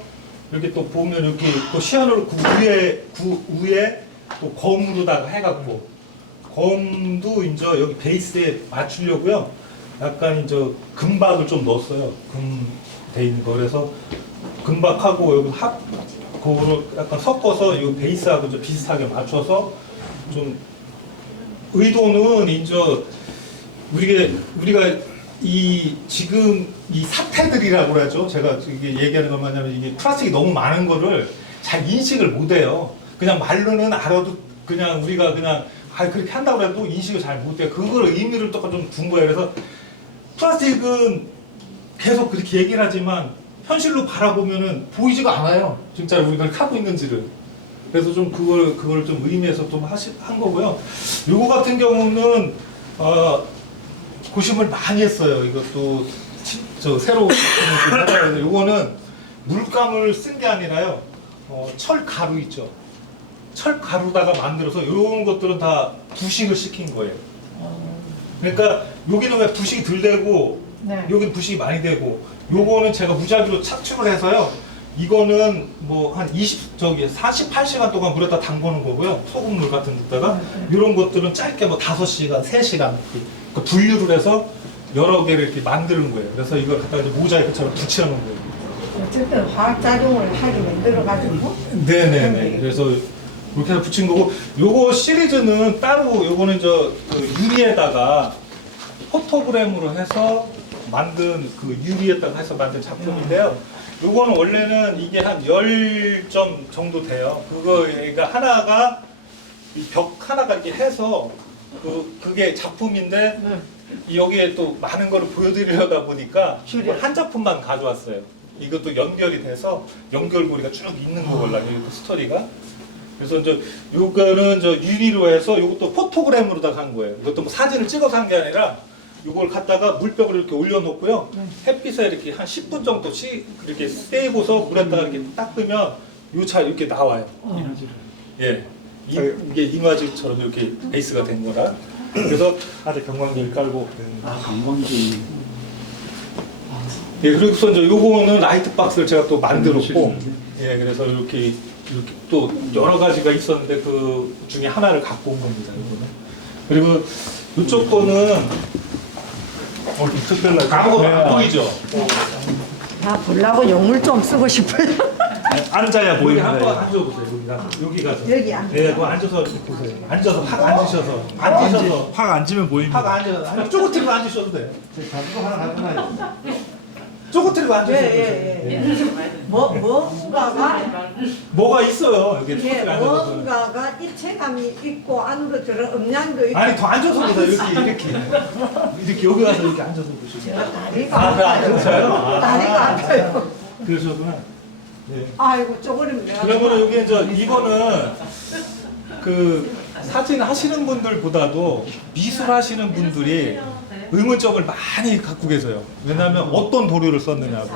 이렇게 또 보면 이렇게 또 시아노를 그 위에 또 검으로다가 해갖고 검도 이제 여기 베이스에 맞추려고요. 약간 이제 금박을 좀 넣었어요. 금 돼 있는 거. 그래서 금박하고 여기 그거를 약간 섞어서 이 베이스하고 좀 비슷하게 맞춰서 좀 의도는 이제 우리가 지금 이 사태들이라고 그러죠. 제가 이게 얘기하는 건 뭐냐면 이게 플라스틱이 너무 많은 거를 잘 인식을 못 해요. 그냥 말로는 알아도 그냥 우리가 그냥 그렇게 한다고 해도 인식을 잘 못 해요. 그걸 의미를 좀 둔 거예요. 그래서 플라스틱은 계속 그렇게 얘기를 하지만 현실로 바라보면은 보이지가 않아요. 진짜 우리가 하고 있는지를. 그래서 좀 그걸 좀 의미해서 좀 한 거고요. 요거 같은 경우는 고심을 많이 했어요. 이것도 새로 하다가 요거는 물감을 쓴 게 아니라요. 철 가루 있죠. 철 가루다가 만들어서 이런 것들은 다 부식을 시킨 거예요. 그러니까 여기는 왜 부식이 덜 되고 여기는 부식이 많이 되고 요거는 제가 무작위로 착축을 해서요. 이거는 뭐 한 48시간 동안 물에다 담그는 거고요. 소금물 같은 데다가 이런 것들은 짧게 뭐 5시간, 3시간 그 분류를 해서 여러 개를 이렇게 만드는 거예요. 그래서 이걸 갖다가 이제 모자이크처럼 붙여놓은 거예요. 어쨌든 화학작용을 하게 만들어가지고 네네네. 그래서 이렇게 해서 붙인 거고, 요거 시리즈는 따로 요거는 그 유리에다가 포토그램으로 해서 만든 그 유리에다가 해서 만든 작품인데요. 요거는 원래는 이게 한 10점 정도 돼요. 그거가 하나가 이 벽 하나가 이렇게 해서 그게 작품인데 여기에 또 많은 거를 보여드리려다 보니까 한 작품만 가져왔어요. 이것도 연결이 돼서 연결고리가 쭉 있는 거걸라요. 이 스토리가. 그래서 이제 요거는 유리로 해서 이것도 포토그램으로다가 한 거예요. 이것도 뭐 사진을 찍어서 한 게 아니라 이걸 갖다가 물병을 이렇게 올려놓고요. 햇빛에 이렇게 한 10분 정도씩 이렇게 떼고서 물에다가 이렇게 닦으면 요차 이렇게 나와요. 예. 이게 잉화질처럼 이렇게 베이스가 된 거라. 그래서 아주 경광기를 깔고. 관광지. 예, 그래서 이제 요거는 라이트 박스를 제가 또 만들었고, 예, 그래서 이렇게 또 여러 가지가 있었는데 그 중에 하나를 갖고 온 겁니다. 이거는. 그리고 이쪽 거는 특별하게 아무것도 안 보이죠? 다 보려고 용물 좀 쓰고 싶어요. 앉아야 여기 보입니다. 한번 앉아보세요. 여기 가서. 여기 앉아. 네, 그거 앉아서 이렇게 보세요. 앉아서 확 앉으셔서. 확 앉으면 보입니다. 확 앉아서. 쪼그티고 앉으셔도 돼요. 자주 하나 가져가요. 쪼그티고 앉으셔도 돼요. 예. 뭔가가 뭐가 있어요. 여기 예, 쪼그티고 앉아서. 뭔가가 일체감이 있고 안으로 들어 음량도 있고. 아니 더 앉아서 보세요. 이렇게 여기 가서 이렇게 앉아서 보시고. 제가 다리가 아, 그래 아파요. 앉으세요? 다리가 아파요. 그러셨구나. 네. 아이고 쪼그리면 내가. 그러면 여기 이거는 그 사진 하시는 분들보다도 미술 하시는 분들이 의문점을 많이 갖고 계세요. 왜냐하면 어떤 도료를 썼느냐고.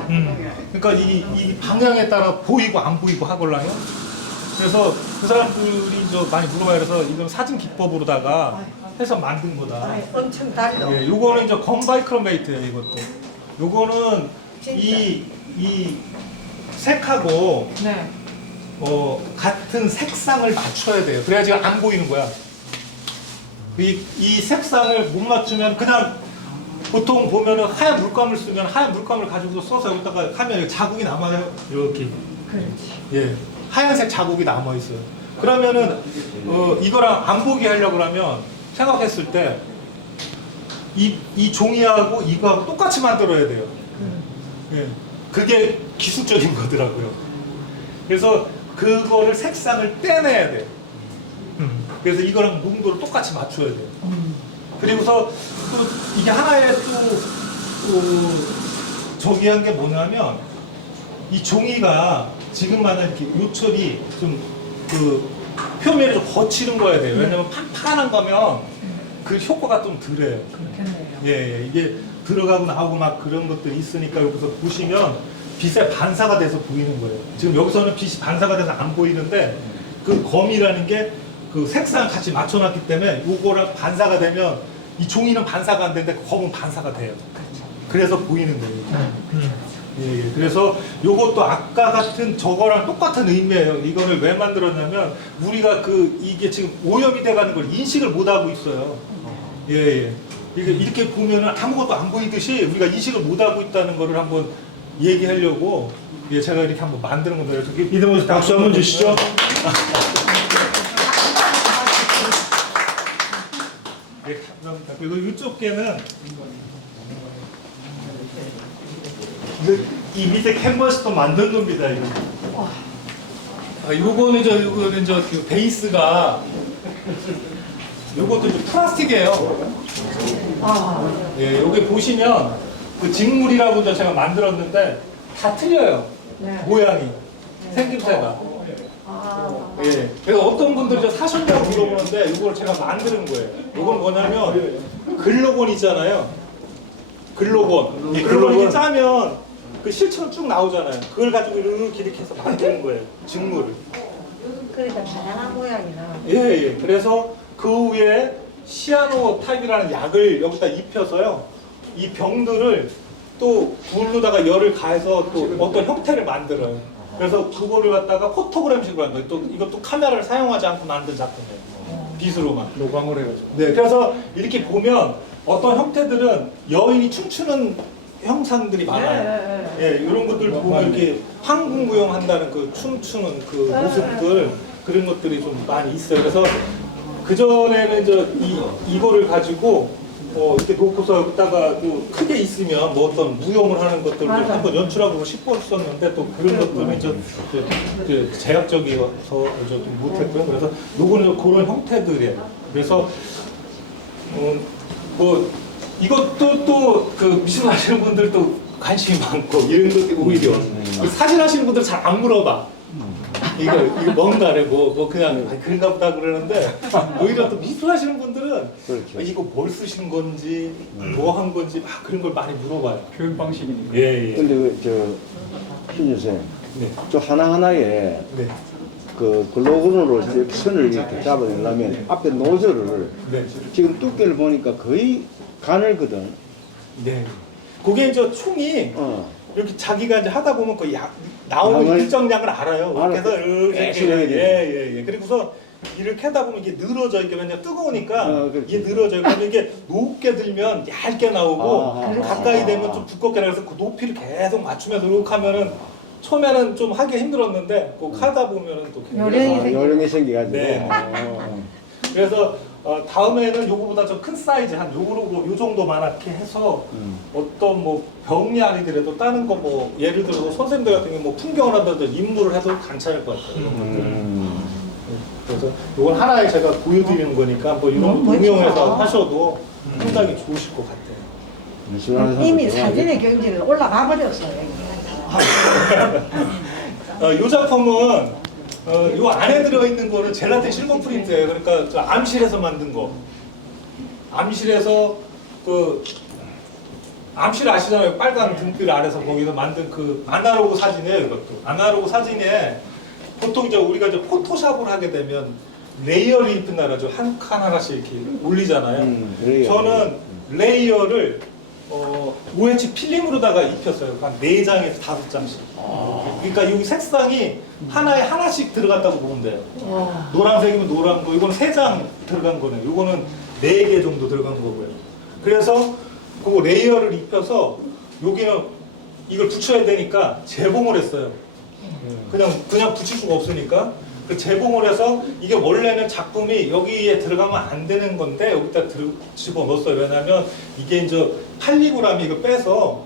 그러니까 이 방향에 따라 보이고 안 보이고 하걸랑요. 그래서 그 사람들이 많이 물어봐요. 그래서 이건 사진 기법으로다가 해서 만든 거다. 엄청 달려. 예, 요거는 이제 건바이크로메이트예요. 이것도. 요거는 이 색하고 네. 같은 색상을 맞춰야 돼요. 그래야지 안 보이는 거야. 이 색상을 못 맞추면 그냥 보통 보면은 하얀 물감을 쓰면 하얀 물감을 가지고 써서 여기다가 하면 자국이 남아요. 이렇게. 그렇지. 예. 하얀색 자국이 남아 있어요. 그러면은 이거랑 안 보게 하려고 그러면 생각했을 때 이 종이하고 이거하고 똑같이 만들어야 돼요. 예. 그게 기술적인 거더라고요. 그래서 그거를 색상을 떼내야 돼요. 그래서 이거랑 농도를 똑같이 맞춰야 돼요. 그리고서 또 이게 하나의 또 저기한 게 뭐냐면 이 종이가 지금만은 이렇게 요철이 좀 그 표면이 좀 거칠은 거야 돼요. 왜냐면 파란 거면 그 효과가 좀 덜해요. 그렇겠네요. 예, 이게 들어가고 나오고 막 그런 것들이 있으니까 여기서 보시면 빛에 반사가 돼서 보이는 거예요. 지금 여기서는 빛이 반사가 돼서 안 보이는데 그 검이라는 게 그 색상을 같이 맞춰놨기 때문에 요거랑 반사가 되면 이 종이는 반사가 안 되는데 검은 반사가 돼요. 그래서 보이는 거예요. 예, 예. 그래서 요것도 아까 같은 저거랑 똑같은 의미예요. 이거를 왜 만들었냐면 우리가 이게 지금 오염이 돼가는 걸 인식을 못 하고 있어요. 예, 예. 이렇게 보면은 아무것도 안 보이듯이 우리가 인식을 못 하고 있다는 거를 한번 얘기하려고 예, 제가 이렇게 한번 만드는 겁니다. 이동훈 박수 한번 주시죠. 네, 감사합니다. 그리고 이쪽 개는 이 밑에 캔버스도 만든 겁니다. 이거. 요거는 그 베이스가 요것도 플라스틱이에요. 예, 여기 보시면 그 직물이라고 제가 만들었는데 다 틀려요. 네. 모양이 생김새가. 예. 그래서 어떤 분들이 사셨냐고 물어보는데 이걸 제가 만드는 거예요. 이건 뭐냐면 글로건 있잖아요. 글로건. 이 글로건 이렇게 짜면 그 실처럼 쭉 나오잖아요. 그걸 가지고 이렇게 해서 만드는 거예요. 직물을. 그러니까 다양한 모양이 나. 예, 예. 그래서 그 위에 시아노 타입이라는 약을 여기다 입혀서요. 이 병들을 또 불로다가 열을 가해서 또 어떤 형태를 만들어요. 그래서 그거를 갖다가 포토그램식으로 한 거예요. 또 이것도 카메라를 사용하지 않고 만든 작품이에요. 빗으로만. 노광을 해가지고. 네, 그래서 이렇게 보면 어떤 형태들은 여인이 춤추는 형상들이 많아요. 예, 이런 것들 보면 이렇게 황궁무용 한다는 그 춤추는 그 모습들 그런 것들이 좀 많이 있어요. 그래서 그 전에는 이제 이거를 가지고 이렇게 놓고서 여기다가 또 크게 있으면 뭐 어떤 무용을 하는 것들을 한번 연출하고 싶었었는데 또 그런 것들은 이제 제약적이어서 좀 못했고요. 그래서 요거는 그런 형태들이에요. 그래서 뭐 이것도 또 그 미술 하시는 분들도 관심이 많고 이런 것들이 오히려 사진 하시는 분들 잘 안 물어봐. 이거 뭔가래 뭐 그냥 그런가 보다 그러는데 오히려 또 미술 하시는 분들은 그렇죠. 이거 뭘 쓰신 건지 뭐 한 건지 막 그런 걸 많이 물어봐요. 표현 방식이니까. 예. 근데 신 선생, 네. 저 하나하나에 네. 그 글로건으로 이렇게 선을 이렇게 잡아내려면 앞에 노즐을 네. 지금 두께를 보니까 거의 가늘거든. 네. 그게 이제 총이 이렇게 자기가 이제 하다 보면 그 나오는 양을- 일정 양을 알아요. 그래서 이렇게 계속 해야 돼. 예. 그리고서 이렇게 하다 보면 이게 늘어져 이게 왜냐면 뜨거우니까 그렇지. 이게 늘어져요. 그러면 이게 높게 들면 얇게 나오고 가까이 되면 좀 두껍게 나와서 그 높이를 계속 맞추면서 이렇게 하면은 처음에는 좀 하기 힘들었는데 그 하다 보면은 또 굉장히 요령이 생겨가지고. 네. 그래서 다음에는 요거보다 좀 큰 사이즈 한 요 정도만하게 해서 어떤 뭐 병이 아니더라도 다른 거 뭐 예를 들어서 선생님들 같은 경우 뭐 풍경을 한다든지 인물을 해도 괜찮을 것 같아요. 이런 것들. 그래서 이건 하나에 제가 보여드리는 거니까 뭐 이런 거 응용해서 하셔도 상당히 좋으실 것 같아요. 이미 사진의 경지는 올라가 버렸어요. 이 작품은 이 안에 들어있는 거는 젤라틴 실버 프린트예요. 그러니까 저 암실에서 만든 거. 암실에서 그 암실 아시잖아요. 빨간 등불 아래서 거기서 만든 그 아날로그 사진이에요. 이것도 아날로그 사진에 보통 이제 우리가 이제 포토샵을 하게 되면 레이어를 입힌 나라죠. 한 칸 하나씩 이렇게 올리잖아요. 레이어. 저는 레이어를 OH 필름으로다가 입혔어요. 한 4장에서 5장씩. 그러니까 여기 색상이 하나에 하나씩 들어갔다고 보면 돼요. 노란색이면 노란 거, 이거는 3장 들어간 거네요. 이거는 4개 정도 들어간 거고요. 그래서 그 레이어를 입혀서 여기는 이걸 붙여야 되니까 재봉을 했어요. 그냥 붙일 수가 없으니까. 그 재봉을 해서 이게 원래는 작품이 여기에 들어가면 안 되는 건데 여기다 집어넣었어요. 왜냐면 이게 이제 팔리그라미 이거 빼서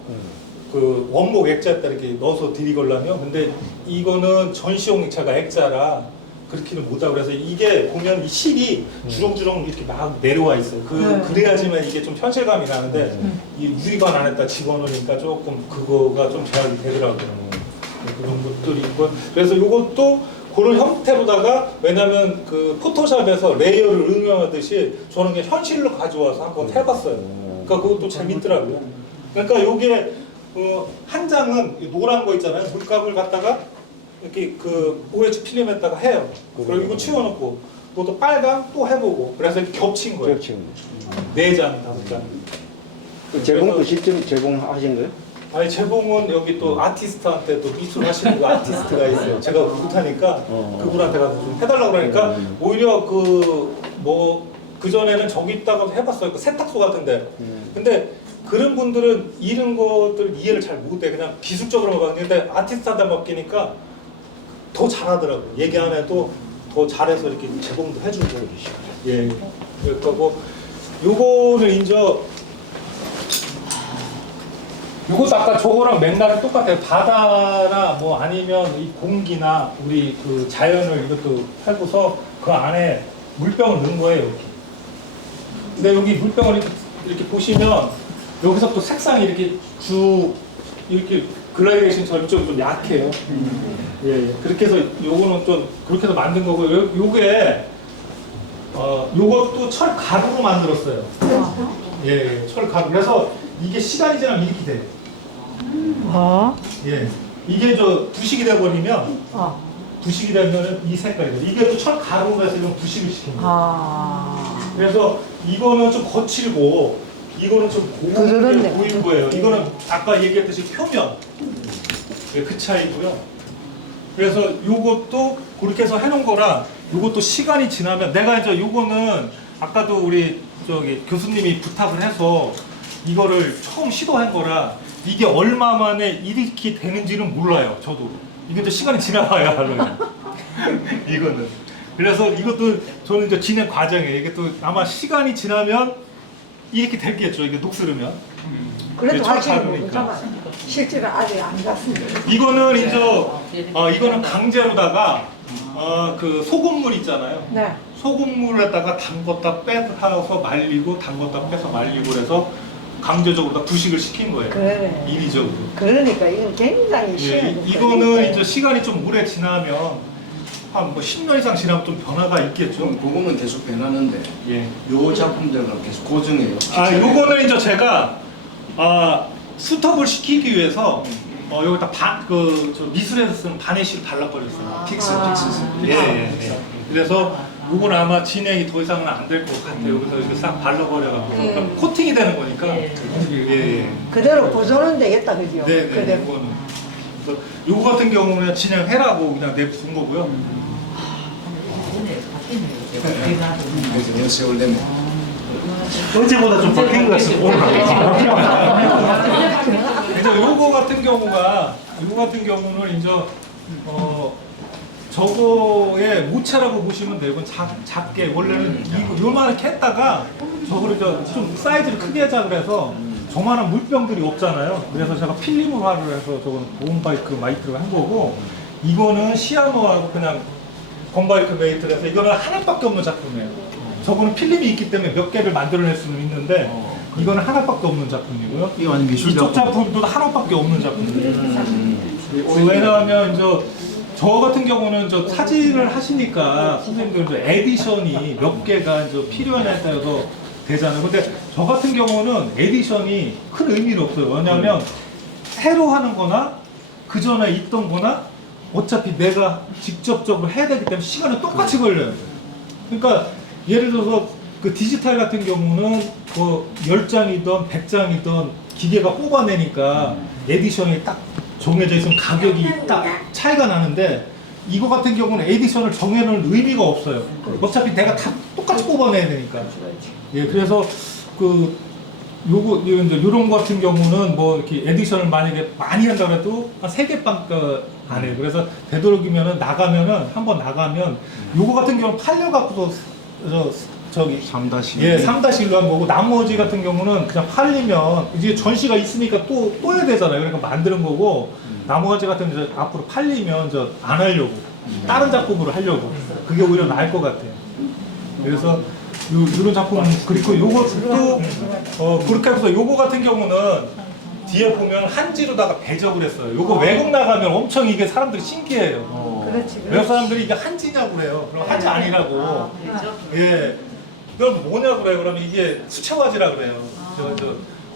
그 원목 액자에다 이렇게 넣어서 들이걸라면 근데 이거는 전시용 액자가 액자라 그렇게는 못하고 그래서 이게 보면 이 실이 주렁주렁 이렇게 막 내려와 있어요. 그래야지만 이게 좀 현실감이 나는데 이 유리관 안에다 집어넣으니까 조금 그거가 좀 제약이 되더라고요. 그런 것들이 있고 그래서 이것도 그런 형태로다가 왜냐면 그 포토샵에서 레이어를 응용하듯이 저는 그냥 현실로 가져와서 한번 해봤어요. 그러니까 그것도 재밌더라고요. 그러니까 요게 한 장은 노란 거 있잖아요. 물감을 갖다가 이렇게 그 OH 필름에다가 해요. 그리고 이거 치워놓고 그것도 빨강 또 해보고 그래서 이렇게 겹친 거예요. 그렇죠. 4장, 5장. 재봉도 직접 제공하신 거예요? 아니 재봉은 여기 또 아티스트한테 또 미술 하시는 그 아티스트가 있어요. 제가 못하니까 그분한테 가서 좀 해달라고 그러니까 오히려 그 전에는 저기 있다가 해봤어요. 그 세탁소 같은데. 근데 그런 분들은 이런 것들 이해를 잘 못해. 그냥 기술적으로만 봤는데 아티스트한테 맡기니까 더 잘하더라고요. 얘기 안 해도 더 잘해서 이렇게 제공도 해주고. 예. 그러니까 뭐 요거는 이제 이것도 아까 저거랑 맥락이 똑같아요. 바다나 뭐 아니면 이 공기나 우리 그 자연을 이것도 하고서 그 안에 물병을 넣은 거예요. 이렇게. 근데 여기 물병을 이렇게 보시면 여기서 또 색상이 이렇게 이렇게 글라데이션처럼 좀 약해요. 예, 그렇게 해서 요거는 좀 그렇게 해서 만든 거고 요게 요것도 철 가루로 만들었어요. 예, 철 가루. 그래서 이게 시간이 지나면 이렇게 돼요. 예, 이게 부식이 돼버리면 부식이 되면 이 색깔이 돼요. 이게 또 철 가루로 해서 이런 부식을 시킵니다. 그래서 이거는 좀 거칠고 이거는 좀 고급스럽게 보일 거예요. 이거는 아까 얘기했듯이 표면 예, 그 차이고요. 그래서 요것도 그렇게 해서 해놓은 거라 요것도 시간이 지나면 내가 이제 요거는 아까도 우리 저기 교수님이 부탁을 해서 이거를 처음 시도한 거라 이게 얼마 만에 이렇게 되는지는 몰라요. 저도 이게 이제 시간이 지나봐야 알아요. 이거는 그래서 이것도 저는 이제 진행 과정이에요. 이게 또 아마 시간이 지나면 이렇게 되겠죠. 이게 녹슬으면. 그래도 잘 확실히 모르니까. 모르잖아요. 실제로 아직 안 갔습니다. 이거는 이제 이거는 강제로다가 그 소금물 있잖아요. 네. 소금물에다가 담궜다 빼서 말리고 담궜다 빼서 말리고 그래서 강제적으로 다 부식을 시킨 거예요. 그래. 이리적으로. 그러니까 이건 굉장히 예, 쉬운 이거는 이제 시간이 좀 오래 지나면 한 뭐 10년 이상 지나면 좀 변화가 있겠죠. 좀 그거는 계속 변하는데 예. 요 작품들은 계속 고정해요. 요거는 이제 제가 수톱을 시키기 위해서 여기다 저 미술에서 쓰는 바네시를 발라버렸어요. 픽스. 예. 그래서 요거는 아마 진행이 더 이상은 안 될 것 같아요. 그래서 이렇게 싹 발라버려갖고 그러니까 코팅이 되는 거니까. 예. 그대로 보존은 되겠다, 그죠? 네, 그대로. 이거는. 그래서 요거 같은 경우는 진행해라고 그냥 내준 거고요. 그래서 몇 세월 되면 어제보다 좀 바뀐 것 같습니다. 이제 요거 같은 경우는 이제 저거의 모차라고 보시면 돼요. 이건 작게 원래는 이거 요만하게 했다가 저거를 좀 사이즈를 크게 하자 그래서 저만한 물병들이 없잖아요. 그래서 제가 필름으로 하려 해서 저거는 보온바이크 마이크로 한 거고 이거는 시아노하고 그냥 건바이크 메이트라서 이거는 하나밖에 없는 작품이에요. 저거는 필름이 있기 때문에 몇 개를 만들어낼 수는 있는데 이거는 하나밖에 없는 작품이고요. 이거 완전 미술 이쪽 작품도 하나밖에 없는 작품이에요. 왜냐하면 이제 저 같은 경우는 저 사진을 하시니까 선생님들 이제 에디션이 몇 개가 이제 필요한 에 따라서 되잖아요. 근데 저 같은 경우는 에디션이 큰 의미는 없어요. 왜냐하면 새로 하는 거나 그 전에 있던 거나 어차피 내가 직접적으로 해야 되기 때문에 시간은 똑같이 걸려요. 그러니까 예를 들어서 그 디지털 같은 경우는 뭐 10장이든 100장이든 기계가 뽑아내니까 에디션이 딱 정해져 있으면 가격이 딱 차이가 나는데 이거 같은 경우는 에디션을 정해놓을 의미가 없어요. 어차피 내가 다 똑같이 뽑아내야 되니까. 예, 그래서 요런 거 같은 경우는 뭐 이렇게 에디션을 만약에 많이 한다고 해도 한 3개밖에 안 해요. 그래서 되도록이면은 한번 나가면 요거 같은 경우는 팔려갖고도 저기 3-1로 한 거고 나머지 같은 경우는 그냥 팔리면 이제 전시가 있으니까 또 해야 되잖아요. 그러니까 만드는 거고 나머지 같은 경우는 이제 앞으로 팔리면 안 하려고 다른 작품으로 하려고 그게 오히려 나을 것 같아요. 그래서 이런 작품 그리고 요것도 그렇게 해서 요거 같은 경우는 뒤에 보면 한지로다가 배적을 했어요. 요거 외국 나가면 엄청 이게 사람들이 신기해요. 그렇지. 외국 사람들이 이게 한지냐고 그래요. 그럼 한지 아니라고. 예. 그럼 뭐냐고 그래요. 그러면 이게 수채화지라 그래요.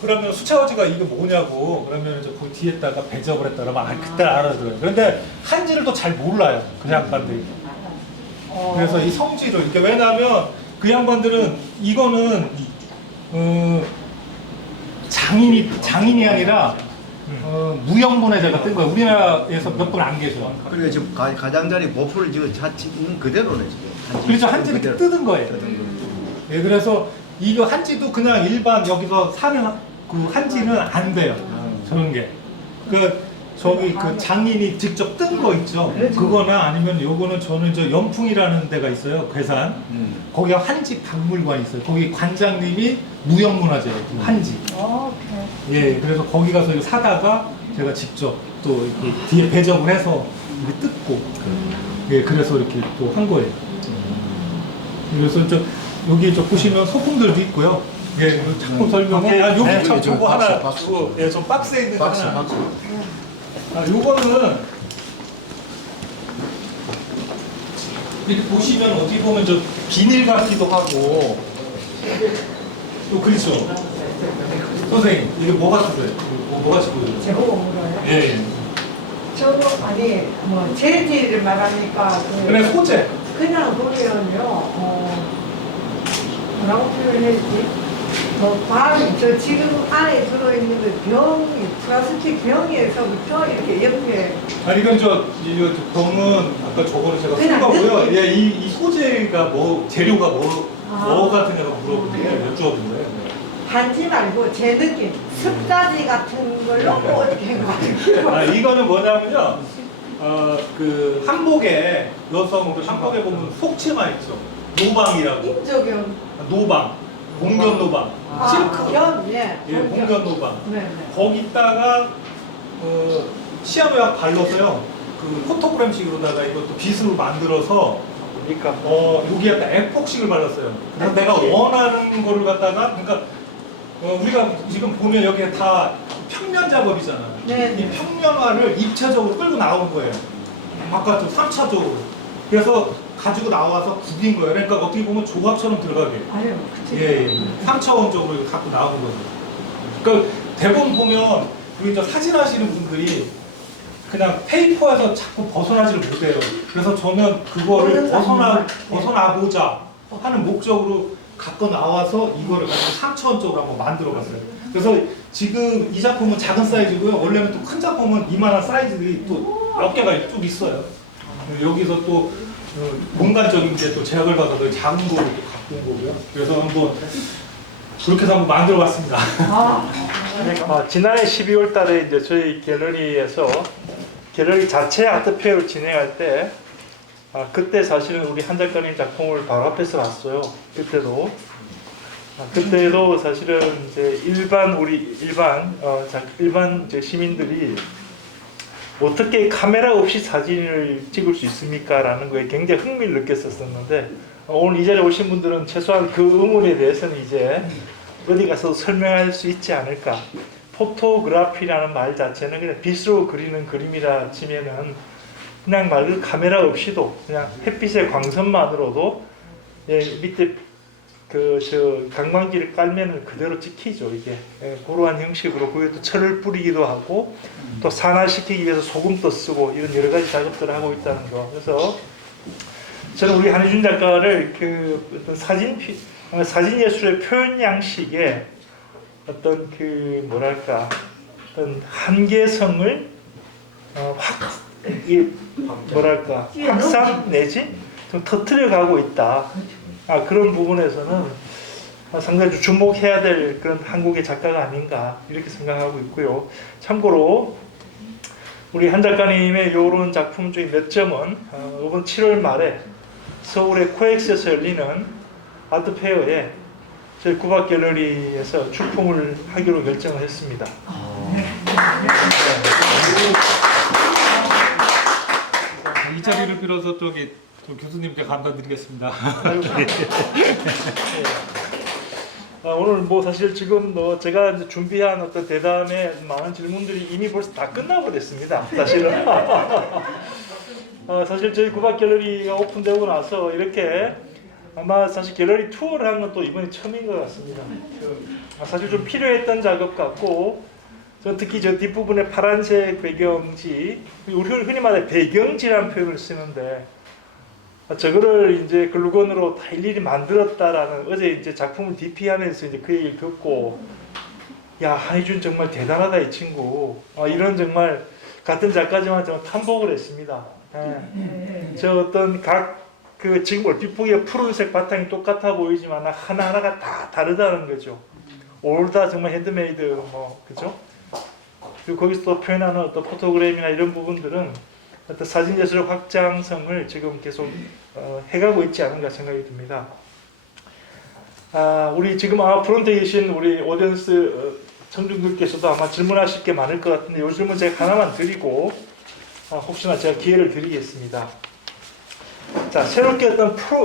그러면 수채화지가 이게 뭐냐고. 그러면 이제 그 뒤에다가 배적을 했다 그러면 그때 알아들어요. 그런데 한지를 또 잘 몰라요. 그 양반들이. 그래서 이 성질을 이게 왜냐하면 그 양반들은 이거는 장인이 아니라 무형문화재가 뜬 거예요. 우리나라에서 몇 분 안 계셔. 그리고 지금 가장자리 보풀을 지금 있는 그대로네 지금. 그렇죠. 한지를 이렇게 뜯은 거예요. 예, 그래서 이거 한지도 그냥 일반 여기서 사는 그 한지는 안 돼요. 저런 게. 저기 장인이 직접 뜬 거 있죠. 그거나 아니면 요거는 저는 연풍이라는 데가 있어요. 괴산. 거기 한지 박물관이 있어요. 거기 관장님이 무형문화재예요. 한지. 예, 그래서 거기 가서 이거 사다가 제가 직접 또 이렇게 뒤에 배적을 해서 이렇게 뜯고. 예, 그래서 이렇게 또 한 거예요. 그래서 여기 보시면 소품들도 있고요. 예, 작품 설명에 여기 참 저거 하나, 예, 좀 박스에 있는 거 하나. 요거는 이렇게 보시면 어떻게 보면 비닐 같기도 하고 또 그렇죠. 선생님 이게 뭐가 쓰세요? 뭐가 쓰고요? 제보고 물어요. 예. 저도 재질을 말하니까 그래 소재. 그냥 보면요. 뭐라고 표현했지? 저 지금 안에 들어있는 그 병이, 플라스틱 병에서부터 이렇게 옆에 아니 이건 이거 병은 아까 저거는 제가 쓴 그냥 거고요. 느낌. 예, 이 소재가 재료가 아. 뭐 같으냐고 물어보는데 여쭤본 거예요. 반지 말고 제 느낌, 습자지 같은 걸로 뭐 어떻게 한 거 같아요. 이거는 뭐냐면요. 그 한복에 여성들 한복에 보면 속치마 있죠. 노방이라고. 인조견. 노방, 봉견 노방. 견, 예. 예, 봉견 노방. 네. 거기다가 치아노약 발라서요. 그 포토그램식으로다가 이것도 빗으로 만들어서 그러니까 여기 약간 에폭식을 발랐어요. 그래서 내가 원하는 거를 갖다가 그러니까 우리가 지금 보면 여기에 다 평면 작업이잖아. 네. 이 평면화를 입체적으로 끌고 나온 거예요. 바깥으로 3차적으로. 그래서 가지고 나와서 굽인 거예요. 그러니까 어떻게 보면 조각처럼 들어가게. 아유, 그치. 예. 3차원적으로 갖고 나온 거죠. 그러니까 대부분 보면 우리 사진 하시는 분들이 그냥 페이퍼에서 자꾸 벗어나지를 못해요. 그래서 저는 그거를 벗어나보자 하는 목적으로 갖고 나와서 이거를 가지고 3차원적으로 한번 만들어 봤어요. 그래서 지금 이 작품은 작은 사이즈고요. 원래는 또 큰 작품은 이만한 사이즈들이 또 몇 개가 쭉 있어요. 여기서 또 공간적인 이제 또 제약을 받아서 작은 거로 또 갖고 온 거고요. 그래서 한번 그렇게 해서 한번 만들어 봤습니다. 지난해 12월 달에 이제 저희 갤러리에서 갤러리 자체 아트페어를 진행할 때 그때 사실은 우리 한 작가님 작품을 바로 앞에서 봤어요. 그때도 사실은 이제 일반 이제 시민들이 어떻게 카메라 없이 사진을 찍을 수 있습니까? 라는 거에 굉장히 흥미를 느꼈었는데 오늘 이 자리에 오신 분들은 최소한 그 의문에 대해서는 이제 어디 가서 설명할 수 있지 않을까. 포토그래피라는 말 자체는 그냥 빗으로 그리는 그림이라 치면은 그냥 말 카메라 없이도 그냥 햇빛의 광선만으로도 밑에 강광기를 깔면은 그대로 찍히죠. 이게 그러한 형식으로 거기에 또 철을 뿌리기도 하고 또 산화시키기 위해서 소금도 쓰고 이런 여러 가지 작업들을 하고 있다는 거. 그래서 저는 우리 한희준 작가를 어떤 사진 예술의 표현 양식에 어떤 어떤 한계성을 확산 내지 좀 터뜨려가고 있다. 그런 부분에서는 상당히 주목해야 될 그런 한국의 작가가 아닌가 이렇게 생각하고 있고요. 참고로 우리 한 작가님의 이런 작품 중에 몇 점은 이번 7월 말에 서울의 코엑스에서 열리는 아트페어에 저희 구박 갤러리에서 출품을 하기로 결정을 했습니다. 이 자리를 빌어서 또 교수님께 감사드리겠습니다. 오늘 사실 지금 제가 이제 준비한 어떤 대담의 많은 질문들이 이미 벌써 다 끝나버렸습니다. 사실은 사실 저희 구박 갤러리가 오픈되고 나서 이렇게 아마 사실 갤러리 투어를 한 건 또 이번이 처음인 것 같습니다. 사실 좀 필요했던 작업 같고 특히 저 뒷부분에 파란색 배경지, 우리 흔히 말해 배경지라는 표현을 쓰는데 저거를 이제 글루건으로 다 일일이 만들었다라는 어제 이제 작품을 DP하면서 이제 그 얘기를 듣고 야 한희준 정말 대단하다 이 친구 이런 정말 같은 작가지만 정말 탐복을 했습니다. 저 어떤 지금 얼핏 보기에 푸른색 바탕이 똑같아 보이지만 하나하나가 다 다르다는 거죠. 올 다 정말 핸드메이드 그죠? 그리고 거기서 또 표현하는 어떤 포토그램이나 이런 부분들은 어떤 사진 예술의 확장성을 지금 계속 해가고 있지 않은가 생각이 듭니다. 우리 지금 프론트에 계신 우리 오디언스 청중들께서도 아마 질문하실 게 많을 것 같은데 이 질문 제가 하나만 드리고 혹시나 제가 기회를 드리겠습니다. 자, 새롭게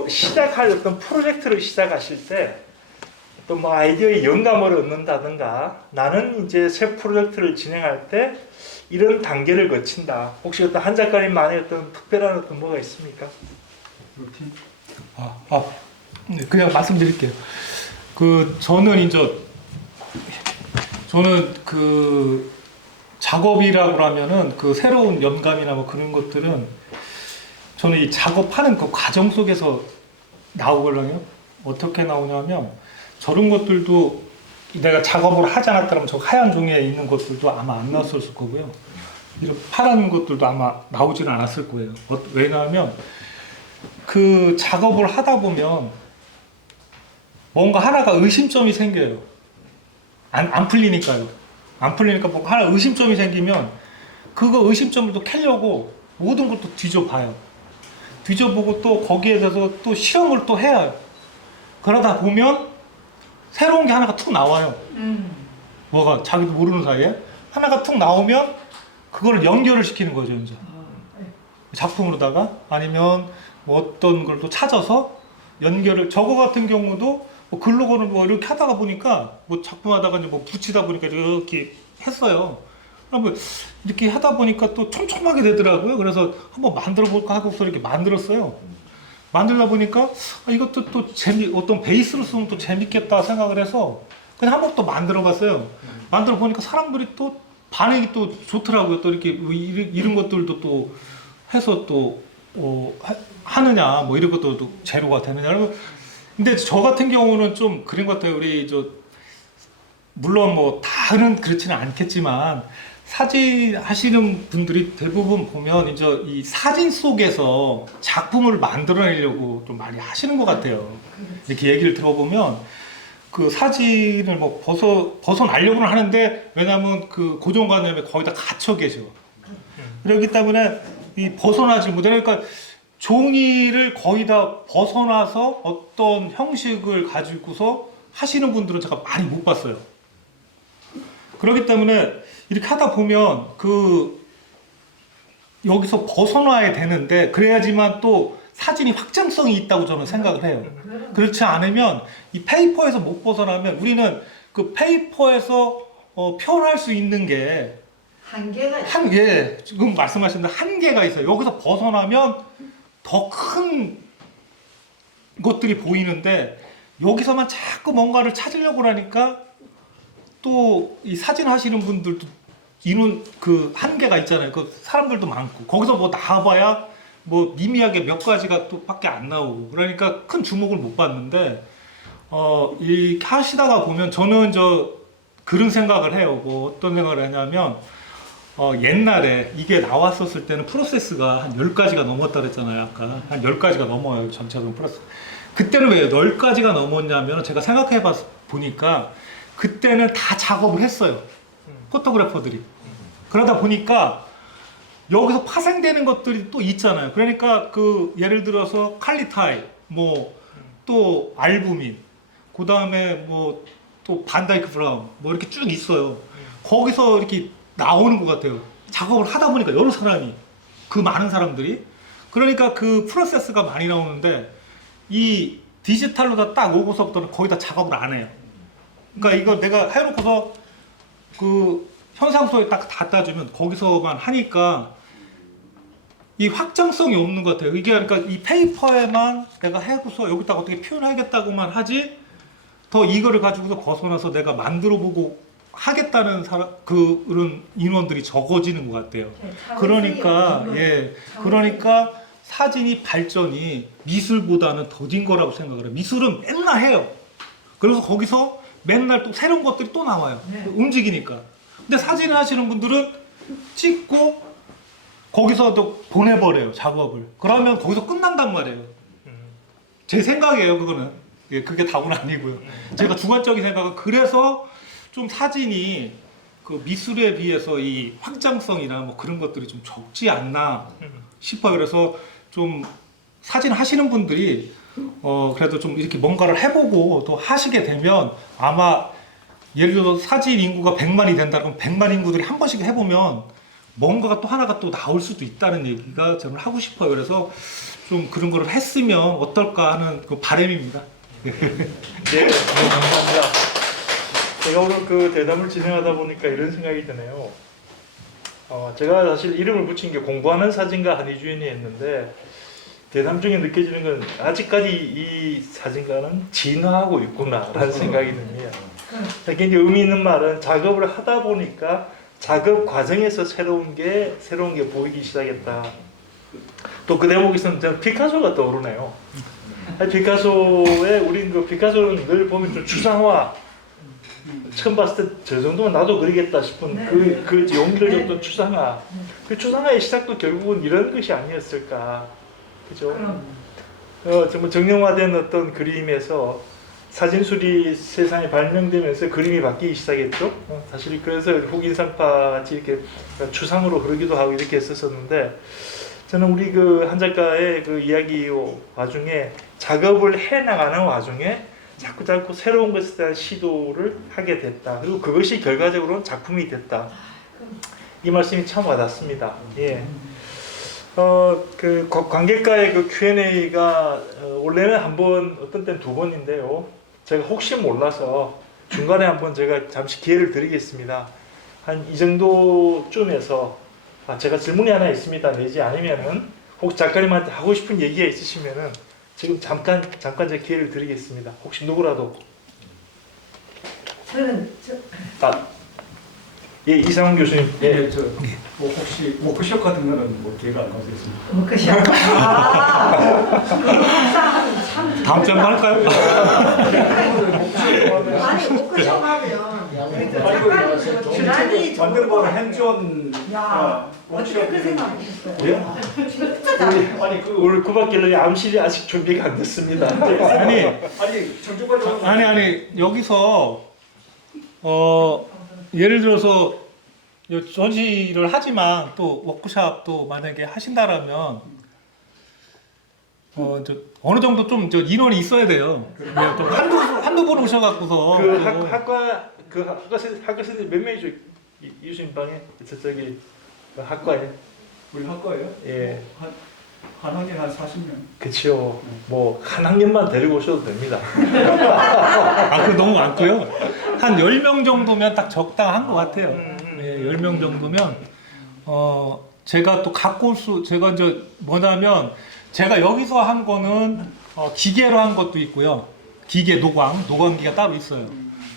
시작할 어떤 프로젝트를 시작하실 때 어떤 아이디어의 영감을 얻는다든가 나는 이제 새 프로젝트를 진행할 때 이런 단계를 거친다. 혹시 어떤 한 작가님만의 어떤 특별한 어떤 뭐가 있습니까? 네, 그냥 말씀드릴게요. 저는 작업이라고 하면은 새로운 영감이나 그런 것들은 저는 이 작업하는 그 과정 속에서 나오거든요. 어떻게 나오냐면 저런 것들도 내가 작업을 하지 않았다면 저 하얀 종이에 있는 것들도 아마 안 나왔을 거고요. 이런 파란 것들도 아마 나오지는 않았을 거예요. 왜냐하면 그 작업을 하다 보면 뭔가 하나가 의심점이 생겨요. 안 풀리니까요. 안 풀리니까 뭔가 하나 의심점이 생기면 그거 의심점을 또 캐려고 모든 걸 또 뒤져봐요. 뒤져보고 또 거기에 대해서 또 실험을 또 해요. 그러다 보면 새로운 게 하나가 툭 나와요. 뭐가 자기도 모르는 사이에 하나가 툭 나오면 그걸 연결을 시키는 거죠, 이제. 작품으로다가 아니면 뭐 어떤 걸 또 찾아서 연결을, 저거 같은 경우도 뭐 글로거는 뭐 이렇게 하다가 보니까 뭐 작품하다가 이제 뭐 붙이다 보니까 이렇게 했어요. 그러면 이렇게 하다 보니까 또 촘촘하게 되더라고요. 그래서 한번 만들어 볼까 하고서 이렇게 만들었어요. 만들다 보니까 이것도 또 어떤 베이스로 쓰면 또 재밌겠다 생각을 해서 그냥 한번 또 만들어 봤어요. 만들어 보니까 사람들이 또 반응이 또 좋더라고요. 또 이렇게 뭐 이런 것들도 또 해서 또 하느냐 뭐 이런 것도 또 재료가 되느냐. 근데 저 같은 경우는 좀 그런 것 같아요. 우리 물론 뭐 다는 그렇지는 않겠지만 사진 하시는 분들이 대부분 보면 이제 이 사진 속에서 작품을 만들어내려고 좀 많이 하시는 것 같아요. 이렇게 얘기를 들어보면 그 사진을 뭐 벗어나려고는 하는데 왜냐하면 그 고정관념에 거의 다 갇혀 계셔. 그렇기 때문에 이 벗어나지 못해. 그러니까 종이를 거의 다 벗어나서 어떤 형식을 가지고서 하시는 분들은 제가 많이 못 봤어요. 그렇기 때문에 이렇게 하다 보면 여기서 벗어나야 되는데 그래야지만 또 사진이 확장성이 있다고 저는 생각을 해요. 그렇지 않으면 이 페이퍼에서 못 벗어나면 우리는 그 페이퍼에서 표현할 수 있는 게 한계가 예, 지금 말씀하신 대로 한계가 있어요. 여기서 벗어나면 더 큰 것들이 보이는데 여기서만 자꾸 뭔가를 찾으려고 하니까 또 이 사진 하시는 분들도 이런 그 한계가 있잖아요. 그 사람들도 많고 거기서 뭐 나와봐야 뭐 미미하게 몇 가지가 또 밖에 안 나오고 그러니까 큰 주목을 못 받는데 이 하시다가 보면 저는 그런 생각을 해요. 뭐 어떤 생각을 하냐면 옛날에 이게 나왔었을 때는 프로세스가 한 10가지가 넘었다 그랬잖아요. 아까 한 10가지가 넘어요. 전체적인 프로세스. 그때는 왜 10가지가 넘었냐면 제가 생각해 보니까 그때는 다 작업을 했어요. 포토그래퍼들이. 그러다 보니까 여기서 파생되는 것들이 또 있잖아요. 그러니까 예를 들어서 칼리타이, 뭐 또 알부민, 그 다음에 뭐 또 반다이크 브라운, 뭐 이렇게 쭉 있어요. 거기서 이렇게 나오는 것 같아요. 작업을 하다 보니까 여러 사람이, 그 많은 사람들이. 그러니까 그 프로세스가 많이 나오는데 이 디지털로 다 딱 오고서부터는 거의 다 작업을 안 해요. 그러니까 이거 내가 해놓고서 그 현상소에 딱 갖다 주면 거기서만 하니까 이 확장성이 없는 것 같아요. 이게 그러니까 이 페이퍼에만 내가 해고서 여기다가 어떻게 표현하겠다고만 하지 더 이거를 가지고서 벗어나서 내가 만들어보고 하겠다는 그런 인원들이 적어지는 것 같아요. 그러니까 그러니까 사진이 발전이 미술보다는 더딘 거라고 생각을 해요. 미술은 맨날 해요. 그래서 거기서 맨날 또 새로운 것들이 또 나와요. 움직이니까. 근데 사진을 하시는 분들은 찍고 거기서 또 보내버려요, 작업을. 그러면 거기서 끝난단 말이에요. 제 생각이에요, 그거는. 그게 답은 아니고요. 제가 주관적인 생각은 그래서 좀 사진이 그 미술에 비해서 이 확장성이나 뭐 그런 것들이 좀 적지 않나 싶어요. 그래서 좀 사진 하시는 분들이 그래도 좀 이렇게 뭔가를 해보고 또 하시게 되면 아마 예를 들어 사진 인구가 100만이 된다 그러면 100만 인구들이 한 번씩 해보면 뭔가가 또 하나가 또 나올 수도 있다는 얘기가 저는 하고 싶어요. 그래서 좀 그런 거를 했으면 어떨까 하는 그 바람입니다. 네, 감사합니다. 제가 오늘 그 대담을 진행하다 보니까 이런 생각이 드네요. 제가 사실 이름을 붙인 게 공부하는 사진가 한희주인이 했는데 대담 중에 느껴지는 건 아직까지 이 사진가는 진화하고 있구나라는 생각이 듭니다. 굉장히 의미 있는 말은 작업을 하다 보니까 작업 과정에서 새로운 게 보이기 시작했다. 또 그 대목에 있으면 저는 피카소가 피카소는 늘 보면 좀 추상화 처음 봤을 때 저 정도면 나도 그리겠다 싶은 그 용기를 줬던 추상화. 그 추상화의 시작도 결국은 이런 것이 아니었을까. 그죠? 정말 정형화된 어떤 그림에서 사진술이 세상에 발명되면서 그림이 바뀌기 시작했죠. 사실 그래서 흑인상파 같이 이렇게 추상으로 흐르기도 하고 이렇게 했었는데, 저는 우리 그 한 작가의 그 이야기 와중에 작업을 해 나가는 와중에 자꾸 새로운 것에 대한 시도를 하게 됐다. 그리고 그것이 결과적으로는 작품이 됐다. 이 말씀이 참 와닿습니다. 예. 그 관객과의 그 Q&A가 원래는 한 번, 어떤 때는 두 번인데요. 제가 혹시 몰라서 중간에 한번 제가 잠시 기회를 드리겠습니다. 한 이 정도쯤에서 제가 질문이 하나 있습니다. 내지 아니면은 혹시 작가님한테 하고 싶은 얘기가 있으시면은 지금 잠깐 제 기회를 드리겠습니다. 혹시 누구라도. 저는 예, 이상훈 교수님. 예. 뭐 혹시 워크숍 같은 거는 뭐 기회가 안 가겠습니까? 워크숍. 참. 다음 주에 한번 할까요? 아니 워크숍 하면 실제 만드는 법을 핸즈온 야 어떻게 그 생각하셨어요? 예? 진짜 잘. 아니 그 우리 구박길러니 암실이 아직 준비가 안 됐습니다. 아니 청주까지 아니 여기서 예를 들어서 전시를 하지만 또 워크숍도 만약에 하신다라면 어느 정도 좀 인원이 있어야 돼요. 그냥 좀 한두 분 오셔갖고서 그 학과 선생님 몇 명이죠? 이수님 방에 저기 그 학과에. 우리 학과예요? 예. 한 학년 한 40명. 그렇죠. 뭐 한 학년만 데리고 오셔도 됩니다. 그 너무 많고요. 한 10명 정도면 딱 적당한 것 같아요. 예, 10명 정도면 제가 또 제가 이제 뭐냐면 제가 여기서 한 거는 기계로 한 것도 있고요. 기계 노광기가 따로 있어요.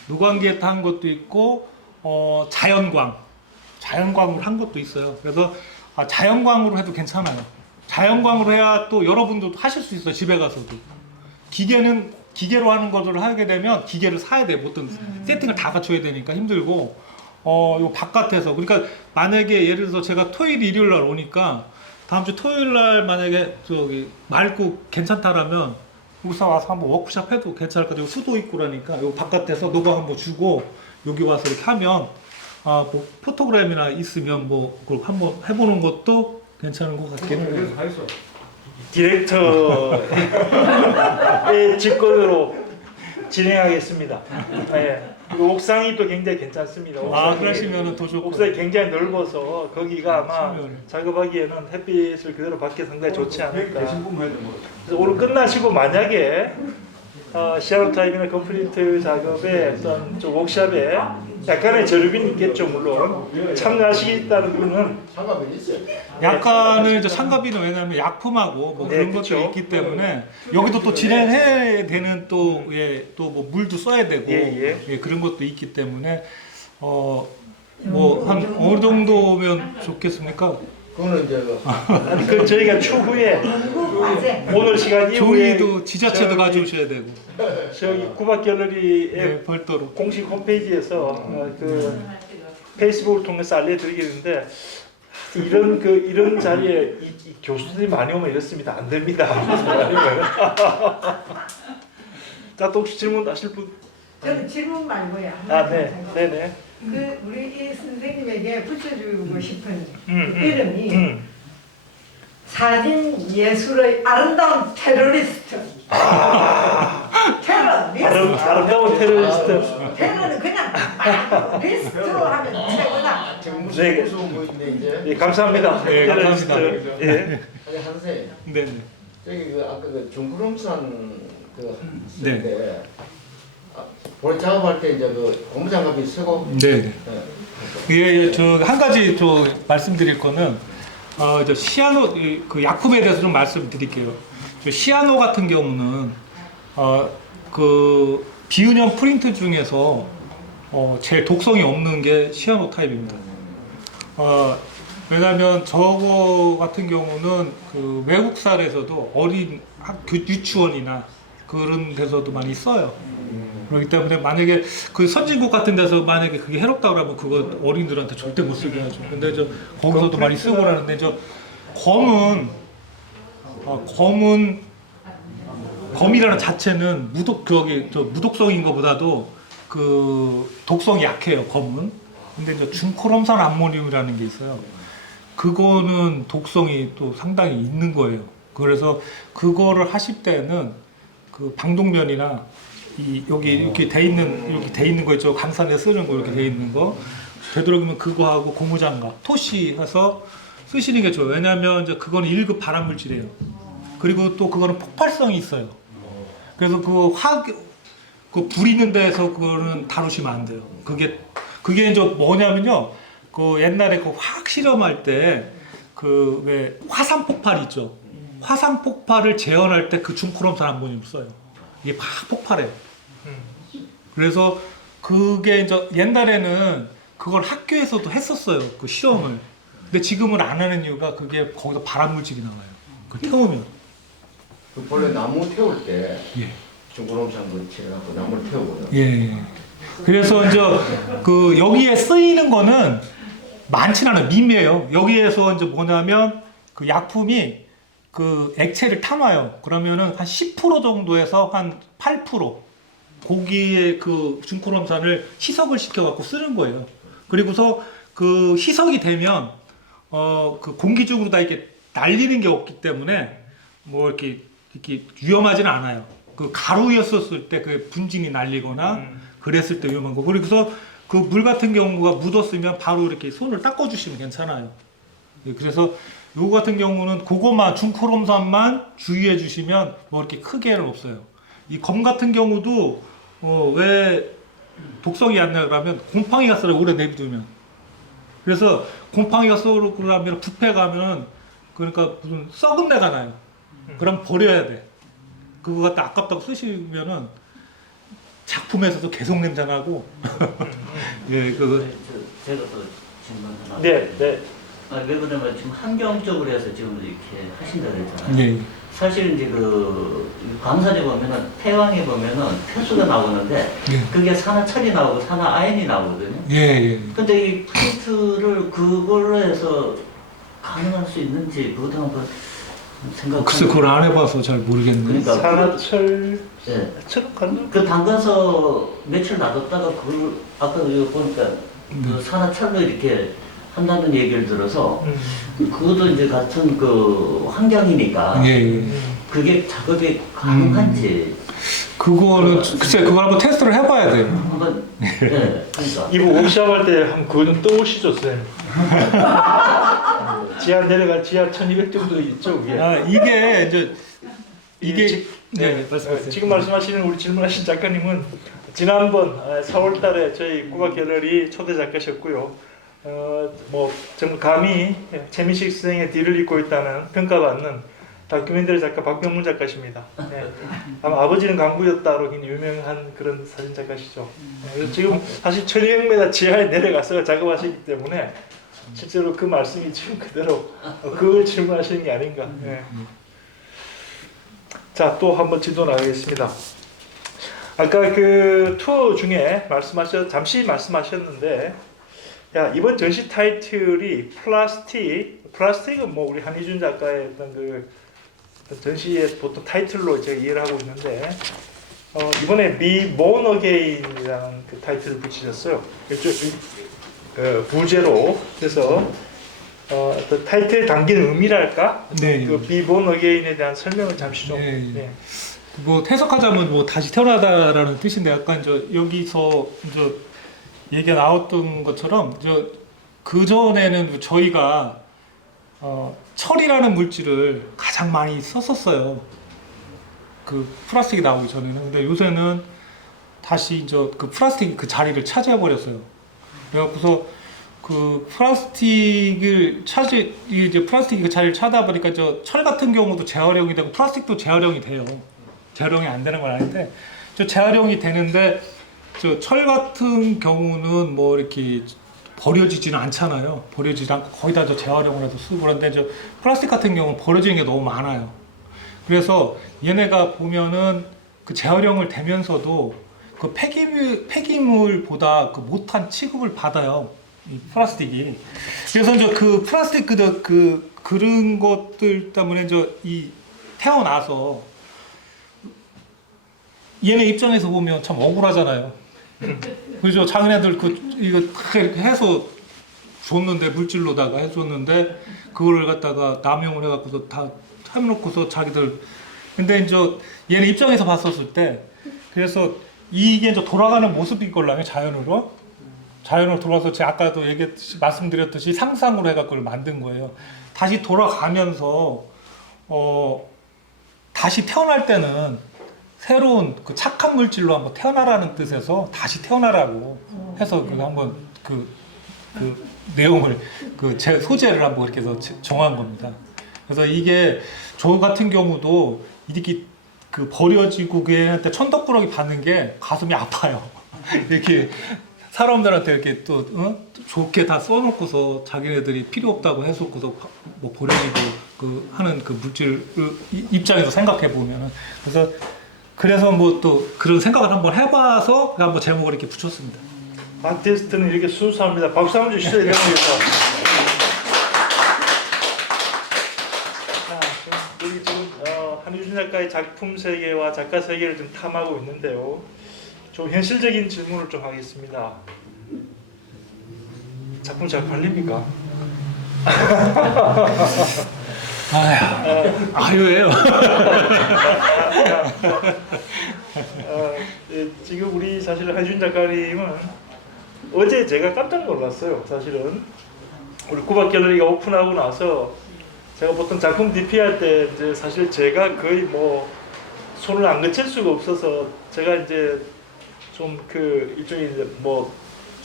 노광기에 한 것도 있고 자연광으로 한 것도 있어요. 그래서 자연광으로 해도 괜찮아요. 자연광으로 해야 또 여러분도 하실 수 있어요. 집에 가서도. 기계로 하는 것을 하게 되면 기계를 사야 돼요. 모든 세팅을 다 갖춰야 되니까 힘들고 요 바깥에서, 그러니까 만약에 예를 들어서 제가 토요일 일요일 날 오니까 다음 주 토요일 날 만약에 저기 맑고 괜찮다라면 여기서 와서 한번 워크숍 해도 괜찮을 것 같아요. 수도 있고 그러니까 요 바깥에서 노광 한번 주고 여기 와서 이렇게 하면 뭐 포토그램이나 있으면 뭐 그걸 한번 해보는 것도 괜찮은 것 같긴 해요. 그래서 다 있어. 디렉터의 직권으로 진행하겠습니다. 예. 그리고 옥상이 또 굉장히 괜찮습니다. 그러시면은 더 좋고. 옥상이 굉장히 넓어서 거기가 아마 참여를. 작업하기에는 햇빛을 그대로 받기 상당히 좋지 않을까. 계신 분만 해도 뭐. 그래서 오늘 끝나시고 만약에 시아노타입이나 컴플리트 작업에 어떤 좀 워크숍에 약간의 저렴이 있겠죠. 물론 참여하시겠다는 분은 약간은 이제 상가비는 왜냐하면 약품하고 뭐 그런 그쵸. 것도 있기 때문에 여기도 또 진행해야 되는 또 뭐 물도 써야 되고 예. 그런 것도 있기 때문에 뭐 한 어느 정도면 좋겠습니까? 그거는 이제 아니 그 저희가 추후에 오늘 시간 이후에 종이도 지자체도 저기- 가져오셔야 되고 저기 구박갤러리의 별도로. 공식 홈페이지에서 그 페이스북을 통해서 알려드리겠는데 이런 자리에 이 교수들이 많이 오면 이렇습니다. 안 됩니다. 자, 또 혹시 질문 하실 분? 저는 질문 말고요. 네네. 그 우리 이 선생님에게 붙여주고 싶은 음. 이름이 사진 예술의 아름다운 테러리스트. 테러리스트. 아름다운 테러리스트. 테러는 그냥 리스트로 하면 최고다. 네. 무서운 거 있네 이제. 예, 감사합니다. 네, 테러리스트. 감사합니다. 예. 아니 한 선생님, 네. 저기 그 아까 그 중구름산 그 네. 할때 볼 작업할 때 이제 그 고무장갑이 쓰고. 네. 예, 저 한 가지 저 말씀드릴 거는 저 시아노 그 약품에 대해서 좀 말씀드릴게요. 저 시아노 같은 경우는 그 비은형 프린트 중에서 제일 독성이 없는 게 시아노 타입입니다. 왜냐하면 저거 같은 경우는 그 외국사에서도 어린 유치원이나 그런 데서도 많이 써요. 그렇기 때문에 만약에 그 선진국 같은 데서 만약에 그게 해롭다 그러면 그거 어린이들한테 절대 못 쓰게 하죠. 근데 저 거기서도 많이 쓰고 그러는데 저 검이라는 자체는 무독성인 것보다도 그 독성이 약해요. 검은. 근데 이제 중코롬산 암모늄이라는 게 있어요. 그거는 독성이 또 상당히 있는 거예요. 그래서 그거를 하실 때는 그 방독면이나 여기 이렇게 돼 있는 거 있죠. 강산에 쓰는 거 이렇게 돼 있는 거. 되도록이면 그거 하고 고무장갑, 토시해서 쓰시는 게 좋아요. 왜냐하면 이제 그거는 1급 발암 물질이에요. 그리고 또 그거는 폭발성이 있어요. 그래서 그 불 있는 데서 그거는 다루시면 안 돼요. 그게 이제 뭐냐면요. 그 옛날에 그 화학 실험할 때 그 왜 화산 폭발 있죠. 화산 폭발을 재현할 때 그 중코롬산 암모늄을 써요. 이게 막 폭발해요. 그래서 그게 이제 옛날에는 그걸 학교에서도 했었어요. 그 실험을. 근데 지금은 안 하는 이유가 그게 거기서 발암 물질이 나와요. 그 태우면. 그 원래 나무 태울 때 예. 중고롬산 그 칠해갖고 나무를 태우거든. 예. 그래서 이제 그 여기에 쓰이는 거는 많진 않아요. 미미해요. 여기에서 이제 뭐냐면 그 약품이 그 액체를 타놔요. 그러면은 한 10% 정도에서 한 8% 고기의 그 중코롬산을 희석을 시켜갖고 쓰는 거예요. 그리고서 그 희석이 되면 그 공기 중으로 다 이렇게 날리는 게 없기 때문에 뭐 이렇게 위험하지는 않아요. 그 가루였었을 때 그 분진이 날리거나 그랬을 때 위험한 거. 그래서 그 물 같은 경우가 묻었으면 바로 이렇게 손을 닦아주시면 괜찮아요. 그래서 요거 같은 경우는 그거만 중코롬산만 주의해 주시면 뭐 이렇게 크게는 없어요. 이 검 같은 경우도 왜 독성이 안 나요? 그러면 곰팡이가 썰어요. 오래 내비두면. 그래서 곰팡이가 썰고 그러면 뷔페 가면 그러니까 무슨 썩은 내가 나요. 그럼 버려야 돼. 그거 갖다 아깝다고 쓰시면은 작품에서도 계속 냄새 나고. 예, 그거. 제가 또 질문 하나. 네. 왜 그러냐면 지금 환경적으로 해서 지금 이렇게 하신다고 했잖아요. 예. 사실 이제 그 광산에 보면은 폐왕에 보면은 폐수가 나오는데 예. 그게 산화철이 나오고 산화아연이 나오거든요. 예. 근데 이 프린트를 그걸로 해서 가능할 수 있는지 그것도 한번 생각. 글쎄 그걸 안 해봐서 잘 모르겠네. 그러니까 산화철 예. 처럼 가는 그 담가서 며칠 놔뒀다가 그걸 아까 이거 보니까 그 산화철로 이렇게 한다는 얘기를 들어서 그것도 이제 같은 그 환경이니까 예. 그게 작업이 가능한지 그거는 글쎄 그걸 한번 테스트를 해봐야 돼요. 한번 그러니까 이거 워크샵 때 한번 그거 좀 떠오시죠, 쌤. 지하 내려가 지하 1200 정도 있죠, 위에. 이게 이제 네, 말씀하세요. 지금 말씀하시는 우리 질문하신 작가님은 지난번 4월달에 저희 국악 갤러리 초대 작가셨고요. 뭐 정말 감히 최민식 선생의 뒤를 잇고 있다는 평가받는 다큐멘터리 작가 박병문 작가십니다. 네. 아마 아버지는 강부였다로 굉장히 유명한 그런 사진 작가시죠. 그래서 지금 사실 1200m 지하에 내려가서 작업하시기 때문에 실제로 그 말씀이 지금 그대로 그걸 질문하시는 게 아닌가. 네. 자, 또 한번 지도 나가겠습니다. 아까 그 투어 중에 잠시 말씀하셨는데, 이번 전시 타이틀이 플라스틱은 뭐 우리 한희준 작가의 어떤 그 전시의 보통 타이틀로 제가 이해를 하고 있는데, 이번에 Be Born Again이라는 그 타이틀을 붙이셨어요. 부제로. 그래서 그 타이틀에 담긴 의미랄까? 네. 그 Be Born Again에 대한 설명을 잠시 좀. 네. 네. 뭐 해석하자면 뭐 다시 태어나다라는 뜻인데 약간 여기서 얘기가 나왔던 것처럼 그 전에는 저희가 철이라는 물질을 가장 많이 썼었어요. 그 플라스틱이 나오기 전에는. 근데 요새는 다시 그 플라스틱이 그 자리를 차지해 버렸어요. 그래서 그 플라스틱이 그 자리를 차다 보니까 철 같은 경우도 재활용이 되고 플라스틱도 재활용이 돼요. 재활용이 안 되는 건 아닌데 재활용이 되는데 철 같은 경우는 뭐 이렇게 버려지지는 않잖아요. 버려지지 않고 거의 다 재활용을 해서 쓰고 그런데 플라스틱 같은 경우는 버려지는 게 너무 많아요. 그래서 얘네가 보면은 그 재활용을 되면서도 그 폐기물보다 그 못한 취급을 받아요. 이 플라스틱이. 그래서 이제 그 플라스틱 그런 것들 때문에 이 태어나서 얘네 입장에서 보면 참 억울하잖아요. 그죠? 자기네들 이거 다 이렇게 해서 줬는데, 물질로다가 해줬는데, 그거를 갖다가 남용을 해갖고서 다 해놓고서 자기들. 근데 이제 얘네 입장에서 봤었을 때, 그래서 이게 이제 돌아가는 모습이걸라요, 자연으로. 자연으로 돌아서 제가 아까도 말씀드렸듯이 상상으로 해갖고 그걸 만든 거예요. 다시 돌아가면서, 다시 태어날 때는 새로운 그 착한 물질로 한번 태어나라는 뜻에서 다시 태어나라고 해서 그 한번 그 내용을 제 소재를 한번 이렇게 해서 정한 겁니다. 그래서 이게 저 같은 경우도 이렇게 그 버려지고 걔한테 천덕꾸러기 받는 게 가슴이 아파요. 이렇게 사람들한테 이렇게 또 좋게 다 써놓고서 자기네들이 필요 없다고 해놓고서 뭐 버려지고 하는 그 물질 입장에서 생각해 보면은 그래서 뭐 또 그런 생각을 한번 해봐서 한번 제목을 이렇게 붙였습니다. 아티스트는 이렇게 순수합니다. 박수 한번 주시죠. 이런 거에서. 우리 지금 한유준 작가의 작품 세계와 작가 세계를 좀 탐하고 있는데요. 좀 현실적인 질문을 좀 하겠습니다. 작품 잘 팔립니까? 아유예요. 지금 우리 사실 한유준 작가님은 어제 제가 깜짝 놀랐어요. 사실은 우리 구박 갤러리가 오픈하고 나서 제가 보통 작품 DP할 때 이제 사실 제가 거의 뭐 손을 안 거칠 수가 없어서 제가 이제 좀 일종의 이제 뭐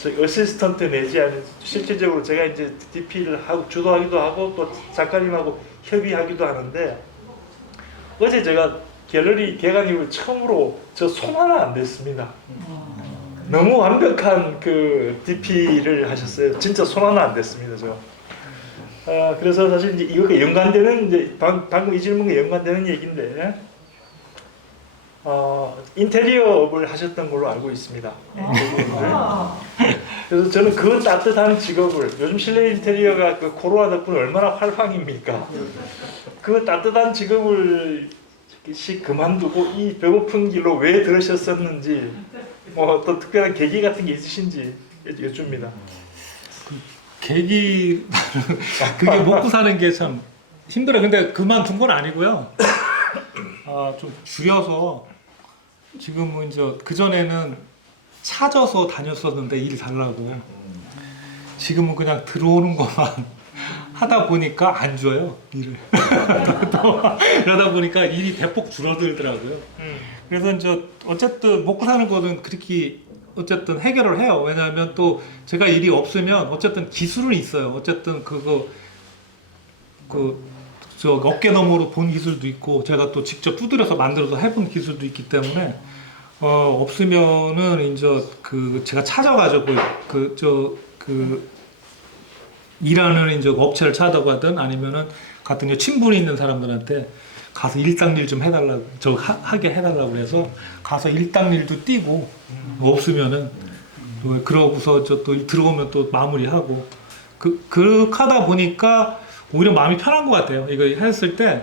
어시스턴트 내지 않은 실질적으로 제가 이제 DP를 하고 주도하기도 하고 또 작가님하고 협의하기도 하는데 어제 제가 갤러리 개관 이후 처음으로 저 손 하나 안 댔습니다. 너무 완벽한 그 DP를 하셨어요. 진짜 손 하나 안 댔습니다, 저. 그래서 사실 이제 이거가 연관되는 이제 방금 이 질문과 연관되는 얘기인데, 인테리어업을 하셨던 걸로 알고 있습니다. 그래서 저는 그 따뜻한 직업을 요즘 실내 인테리어가 그 코로나 덕분에 얼마나 활황입니까? 그 따뜻한 직업을 그만두고 이 배고픈 길로 왜 들으셨었는지 뭐 어떤 특별한 계기 같은 게 있으신지 여쭙니다. 계기 그게 먹고 사는 게 참 힘들어요. 근데 그만둔 건 아니고요. 좀 줄여서 지금은 이제 그 전에는 찾아서 다녔었는데 일 달라고. 지금은 그냥 들어오는 것만 하다 보니까 안 줘요, 일을. 그러다 보니까 일이 대폭 줄어들더라고요. 그래서 이제 어쨌든 먹고 사는 거는 그렇게 어쨌든 해결을 해요. 왜냐하면 또 제가 일이 없으면 어쨌든 기술은 있어요. 어쨌든 저 어깨 너머로 본 기술도 있고 제가 또 직접 두드려서 만들어서 해본 기술도 있기 때문에 없으면은 이제 제가 찾아가지고 일하는 이제 업체를 찾아가든 아니면은 같은 친분이 있는 사람들한테 가서 일당일 좀 해달라고 하게 해달라고 그래서 가서 일당일도 뛰고 없으면은 그러고서 또 들어오면 또 마무리하고 그렇게 하다 보니까 오히려 마음이 편한 것 같아요. 이거 했을 때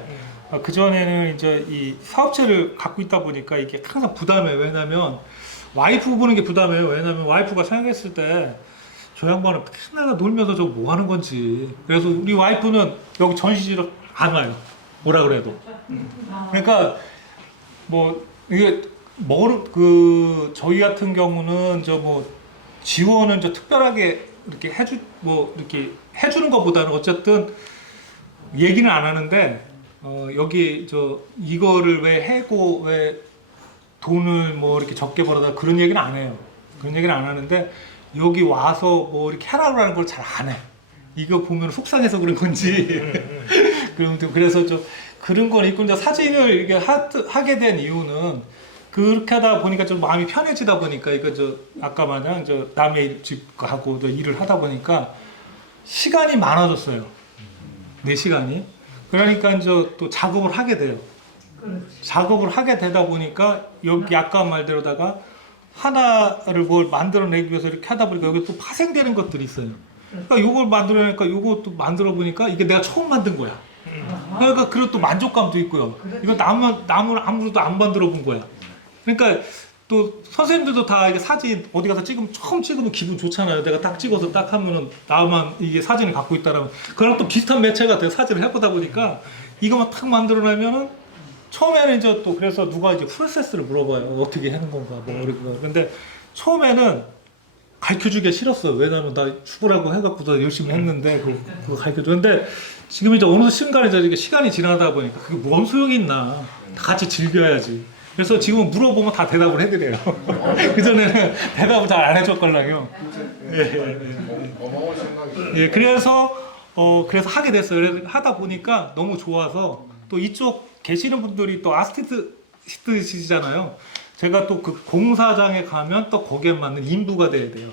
그 전에는 이제 이 사업체를 갖고 있다 보니까 이게 항상 부담이에요. 왜냐면 와이프 보는 게 부담이에요. 왜냐면 와이프가 생각했을 때 저 양반은 맨날 놀면서 저거 뭐 하는 건지. 그래서 우리 와이프는 여기 전시지로 안 와요. 뭐라 그래도. 그러니까 뭐 이게 저희 같은 경우는 지원은 특별하게 이렇게 이렇게 해주는 것보다는 어쨌든 얘기는 안 하는데 여기 이거를 왜 돈을 이렇게 적게 벌어다 그런 얘기는 안 해요. 그런 얘기는 안 하는데 여기 와서 이렇게 하라고 하는 걸 잘 안 해. 이거 보면 속상해서 그런 건지. 그래서 그런 건 있고, 이제 사진을 이렇게 하게 된 이유는 그렇게 하다 보니까 좀 마음이 편해지다 보니까 아까 마냥 남의 집 가고 일을 하다 보니까 시간이 많아졌어요. 내 시간이. 그러니까 이제 또 작업을 하게 돼요. 작업을 하게 되다 보니까 여기 아까 말대로다가 하나를 뭘 만들어내기 위해서 이렇게 하다 보니까 여기 또 파생되는 것들이 있어요. 그러니까 이걸 만들어내니까 이것도 만들어 보니까 이게 내가 처음 만든 거야. 그러니까 그리고 또 만족감도 있고요. 이거 나무를 아무도 안 만들어 본 거야. 그러니까 또 선생님들도 다 이게 사진 어디 가서 처음 찍으면 기분 좋잖아요. 내가 딱 찍어서 딱 하면은 나만 이게 사진을 갖고 있다라면 그랑 또 비슷한 매체가 돼서 사진을 해보다 보니까 이거만 탁 만들어내면은 처음에는 이제 또 그래서 누가 이제 프로세스를 물어봐요. 어떻게 하는 건가 뭐 이런 거. 근데 처음에는 가르쳐주기가 싫었어요. 왜냐면 나 죽으라고 해갖고 더 열심히 했는데 그거 가르쳐주는데 지금 이제 어느 순간에 이제 시간이 지나다 보니까 그게 뭔 소용이 있나. 다 같이 즐겨야지. 그래서 지금은 물어보면 다 대답을 해드려요. 그전에는 대답을 잘 안 해줬걸랑요. 어마어마한 생각이. 예, 그래서 하게 됐어요. 그래서 하다 보니까 너무 좋아서 또 이쪽 계시는 분들이 또 아티스트시잖아요. 제가 또 그 공사장에 가면 또 거기에 맞는 인부가 돼야 돼요.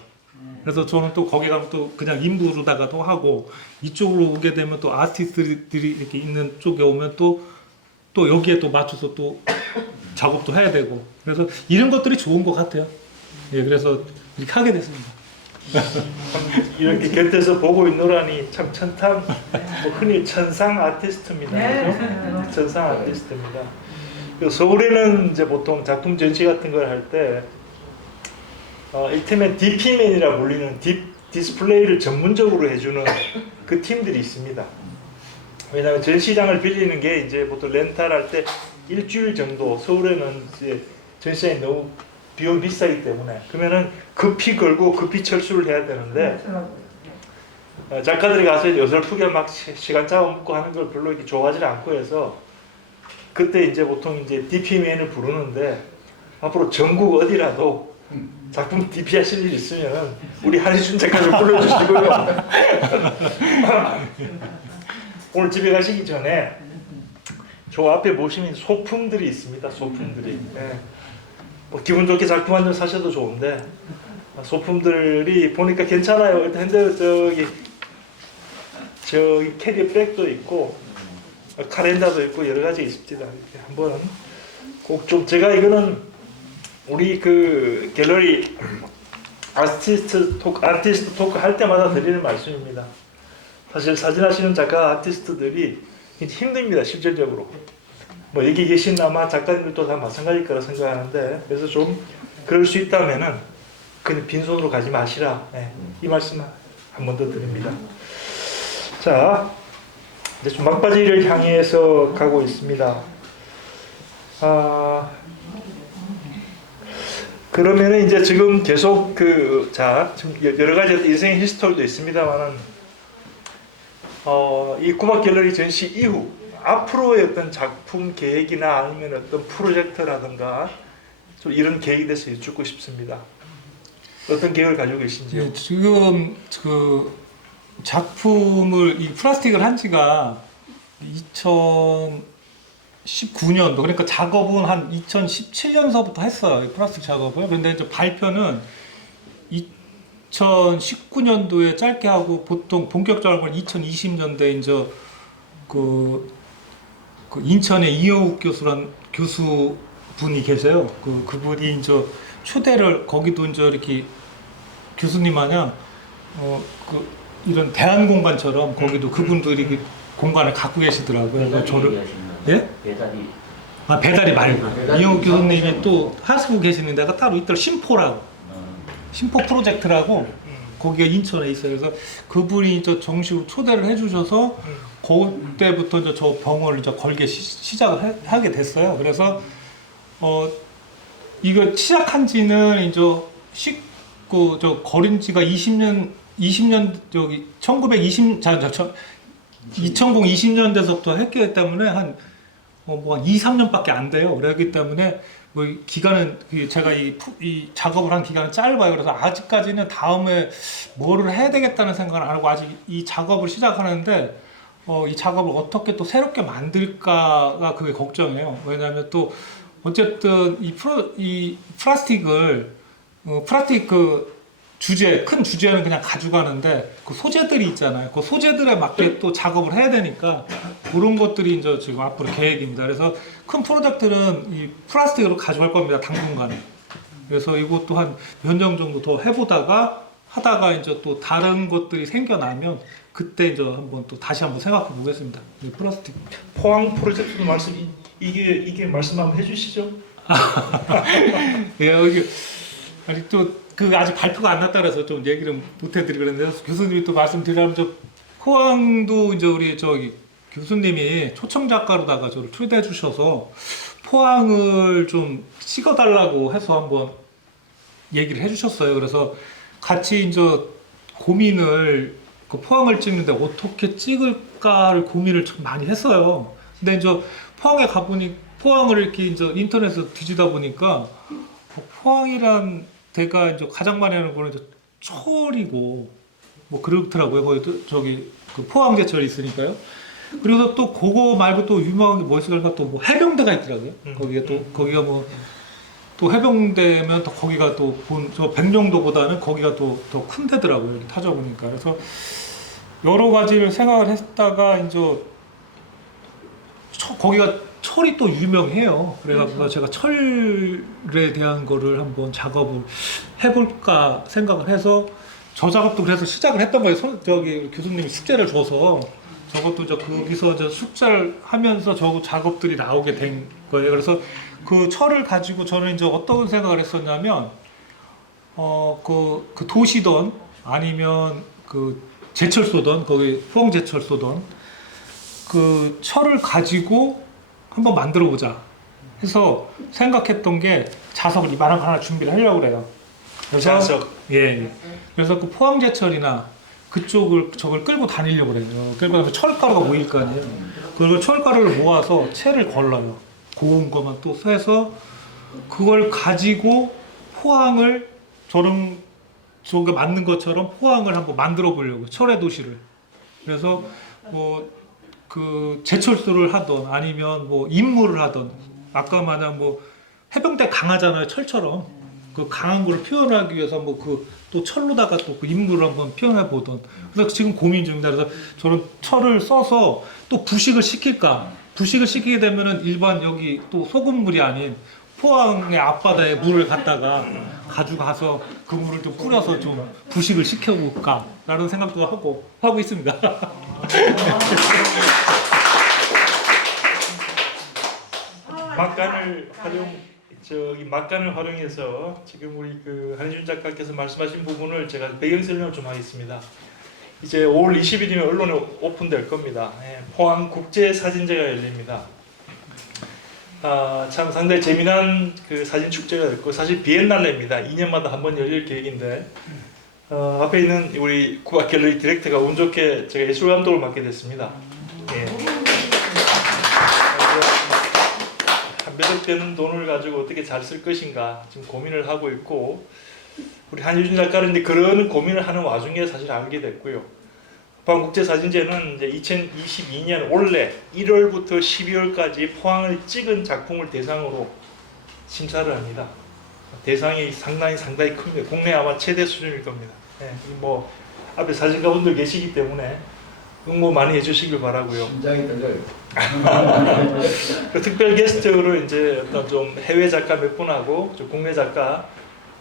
그래서 저는 또 거기 가면 또 그냥 인부로다가도 하고 이쪽으로 오게 되면 또 아티스트들이 이렇게 있는 쪽에 오면 또 여기에 또 맞춰서 또 작업도 해야 되고 그래서 이런 것들이 좋은 것 같아요. 예, 그래서 이렇게 하게 됐습니다. 이렇게 곁에서 보고 있노라니 참 천상, 뭐 흔히 천상 아티스트입니다. 그죠? 천상 아티스트입니다. 서울에는 이제 보통 작품 전시 같은 걸 할 때 일테면 DP맨이라 불리는 디스플레이를 전문적으로 해주는 그 팀들이 있습니다. 왜냐하면 전시장을 빌리는 게 이제 보통 렌탈할 때 일주일 정도, 서울에는 이제 전시장이 너무 비용이 비싸기 때문에 그러면은 급히 걸고 급히 철수를 해야 되는데 작가들이 가서 이제 어설프게 막 시간 잡아먹고 하는 걸 별로 이렇게 좋아하지 않고 해서 그때 이제 보통 이제 DP맨을 부르는데 앞으로 전국 어디라도 작품 DP 하실 일 있으면 우리 한희준 작가를 불러주시고요. 오늘 집에 가시기 전에 저 앞에 보시면 소품들이 있습니다. 소품들이. 예. 뭐 기분 좋게 작품 한 점 사셔도 좋은데 소품들이 보니까 괜찮아요. 일단 저기 캐리백도 있고 카렌다도 있고 여러 가지 있습니다. 이렇게 한번 꼭 좀 제가 이거는 우리 그 갤러리 아티스트 토크 할 때마다 드리는 말씀입니다. 사실 사진하시는 작가 아티스트들이 힘듭니다. 실질적으로. 뭐 여기 계신 아마 작가님들도 다 마찬가지일 거라 생각하는데 그래서 좀 그럴 수 있다면은 그냥 빈손으로 가지 마시라. 네, 이 말씀 한 번 더 드립니다. 자, 이제 좀 막바지를 향해서 가고 있습니다. 그러면은 이제 지금 계속 지금 여러 가지 인생의 히스토리도 있습니다만은 이 구박 갤러리 전시 이후 앞으로의 어떤 작품 계획이나 아니면 어떤 프로젝트라든가 좀 이런 계획에 대해서 여쭙고 싶습니다. 어떤 계획을 가지고 계신지요? 네, 지금 그 작품을 이 플라스틱을 한 지가 2019년도 그러니까 작업은 한 2017년서부터 했어요. 플라스틱 작업을. 근데 이제 발표는 2019년도에 짧게 하고 보통 본격적으로 2020년도에 이제 그 인천의 이영욱 교수란 교수분이 계세요. 그분이 이제 초대를 거기도 이제 이렇게 교수님 마냥 이런 대한공간처럼 거기도 그분들이 공간을 갖고 계시더라고요. 그래서 저를 예? 배달이 말고 이영욱 교수님이 또 하시고 계시는 데가 따로 있더라고요. 심포 프로젝트라고 거기가 인천에 있어요. 그래서 그분이 이제 정식으로 초대를 해주셔서 그때부터 이제 저 병을 이제 걸게 시작을 하게 됐어요. 그래서 이거 시작한 지는 이제 걸은 지가 2020년 저기 2020년대서부터 했기 때문에 한 2, 3년밖에 안 돼요. 그렇기 때문에 뭐 기간은 제가 이 작업을 한 기간은 짧아요. 그래서 아직까지는 다음에 뭐를 해야 되겠다는 생각을 안 하고 아직 이 작업을 시작하는데 이 작업을 어떻게 또 새롭게 만들까가 그게 걱정이에요. 왜냐하면 또 어쨌든 이 플라스틱을 플라스틱 큰 주제는 그냥 가져가는데 그 소재들이 있잖아요. 그 소재들에 맞게 또 작업을 해야 되니까 그런 것들이 이제 지금 앞으로 계획입니다. 그래서 큰 프로젝트는 이 플라스틱으로 가져갈 겁니다. 당분간은. 그래서 이것도 한 몇 년 정도 더 해보다가 하다가 이제 또 다른 것들이 생겨나면 그때 이제 한번 또 다시 한번 생각해 보겠습니다. 플라스틱 포항 프로젝트도 이게 말씀 한번 해주시죠. 예, 여기 아니 또 그 아직 발표가 안 났다 그래서 좀 얘기를 못 해드리는데 교수님이 또 말씀드리자면 저 포항도 이제 우리 저기 교수님이 초청 작가로다가 저를 초대해 주셔서 포항을 좀 찍어달라고 해서 한번 얘기를 해주셨어요. 그래서 같이 이제 고민을 그 포항을 찍는데 어떻게 찍을까를 고민을 참 많이 했어요. 근데 이제 포항에 가보니 포항을 이렇게 이제 인터넷에서 뒤지다 보니까 포항이란 데가 이제 가장 많이 하는 거는 이제 철이고 뭐 그렇더라고요. 거기 또 저기 그 포항제철이 있으니까요. 그리고 또 그거 말고 또 유명한 게 뭐 있을까? 또 뭐 해병대가 있더라고요. 거기가 또 거기가 뭐 또 해병대면 또 거기가 또 본 저 백령도보다는 거기가 또 더 큰 데더라고요. 이렇게 찾아보니까. 그래서 여러 가지를 생각을 했다가 이제 거기가 철이 또 유명해요. 그래가지고 제가 철에 대한 거를 한번 작업을 해볼까 생각을 해서 저 작업도 그래서 시작을 했던 거예요. 저기 교수님이 숙제를 줘서 저것도 이제 거기서 이제 숙제를 하면서 저 작업들이 나오게 된 거예요. 그래서 그 철을 가지고 저는 이제 어떤 생각을 했었냐면, 그 도시든 아니면 그 제철소든 거기 포항 제철소든 그 철을 가지고 한번 만들어 보자 해서 생각했던 게 자석을 이만한 거 하나 준비를 하려고 그래요. 그래서 자석. 예. 그래서 그 포항제철이나 그쪽을 저걸 끌고 다니려고 그래요. 끌고 다니면 철가루가 모일 거 아니에요. 그걸 철가루를 모아서 채를 걸러요. 고운 것만 또 해서 그걸 가지고 포항을 저는 저게 맞는 것처럼 포항을 한번 만들어 보려고 철의 도시를. 그래서 뭐 그 제철소를 하던 아니면 뭐 임무를 하던 아까 마냥 뭐 해병대 강하잖아요. 철처럼 그 강한 걸 표현하기 위해서 뭐 그 또 철로다가 또 그 임무를 한번 표현해 보던. 그래서 지금 고민 중입니다. 그래서 저는 철을 써서 또 부식을 시킬까. 부식을 시키게 되면은 일반 여기 또 소금물이 아닌 포항의 앞바다에 물을 갖다가 가져가서 그 물을 좀 뿌려서 좀 부식을 시켜볼까 라는 생각도 하고 있습니다. 막간을 활용해서 지금 우리 그 한희준 작가께서 말씀하신 부분을 제가 배경 설명을 좀 하겠습니다. 이제 5월 20일이면 언론에 오픈될 겁니다. 포항 국제 사진제가 열립니다. 참 상당히 재미난 그 사진 축제가 됐고 사실 비엔날레입니다. 2년마다 한 번 열릴 계획인데 앞에 있는 우리 국악 갤러리 디렉터가 운 좋게 제가 예술 감독을 맡게 됐습니다. 몇억 되는 돈을 가지고 어떻게 잘 쓸 것인가 지금 고민을 하고 있고 우리 한유준 작가는 그런 고민을 하는 와중에 사실 알게 됐고요. 포항국제사진제는 이제 2022년 올해 1월부터 12월까지 포항을 찍은 작품을 대상으로 심사를 합니다. 대상이 상당히 큽니다. 국내 아마 최대 수준일 겁니다. 뭐 앞에 사진가분들 계시기 때문에 응모 많이 해주시길 바라고요. 심장이 떨려요. 그 특별 게스트로 이제 어떤 좀 해외 작가 몇 분하고 좀 국내 작가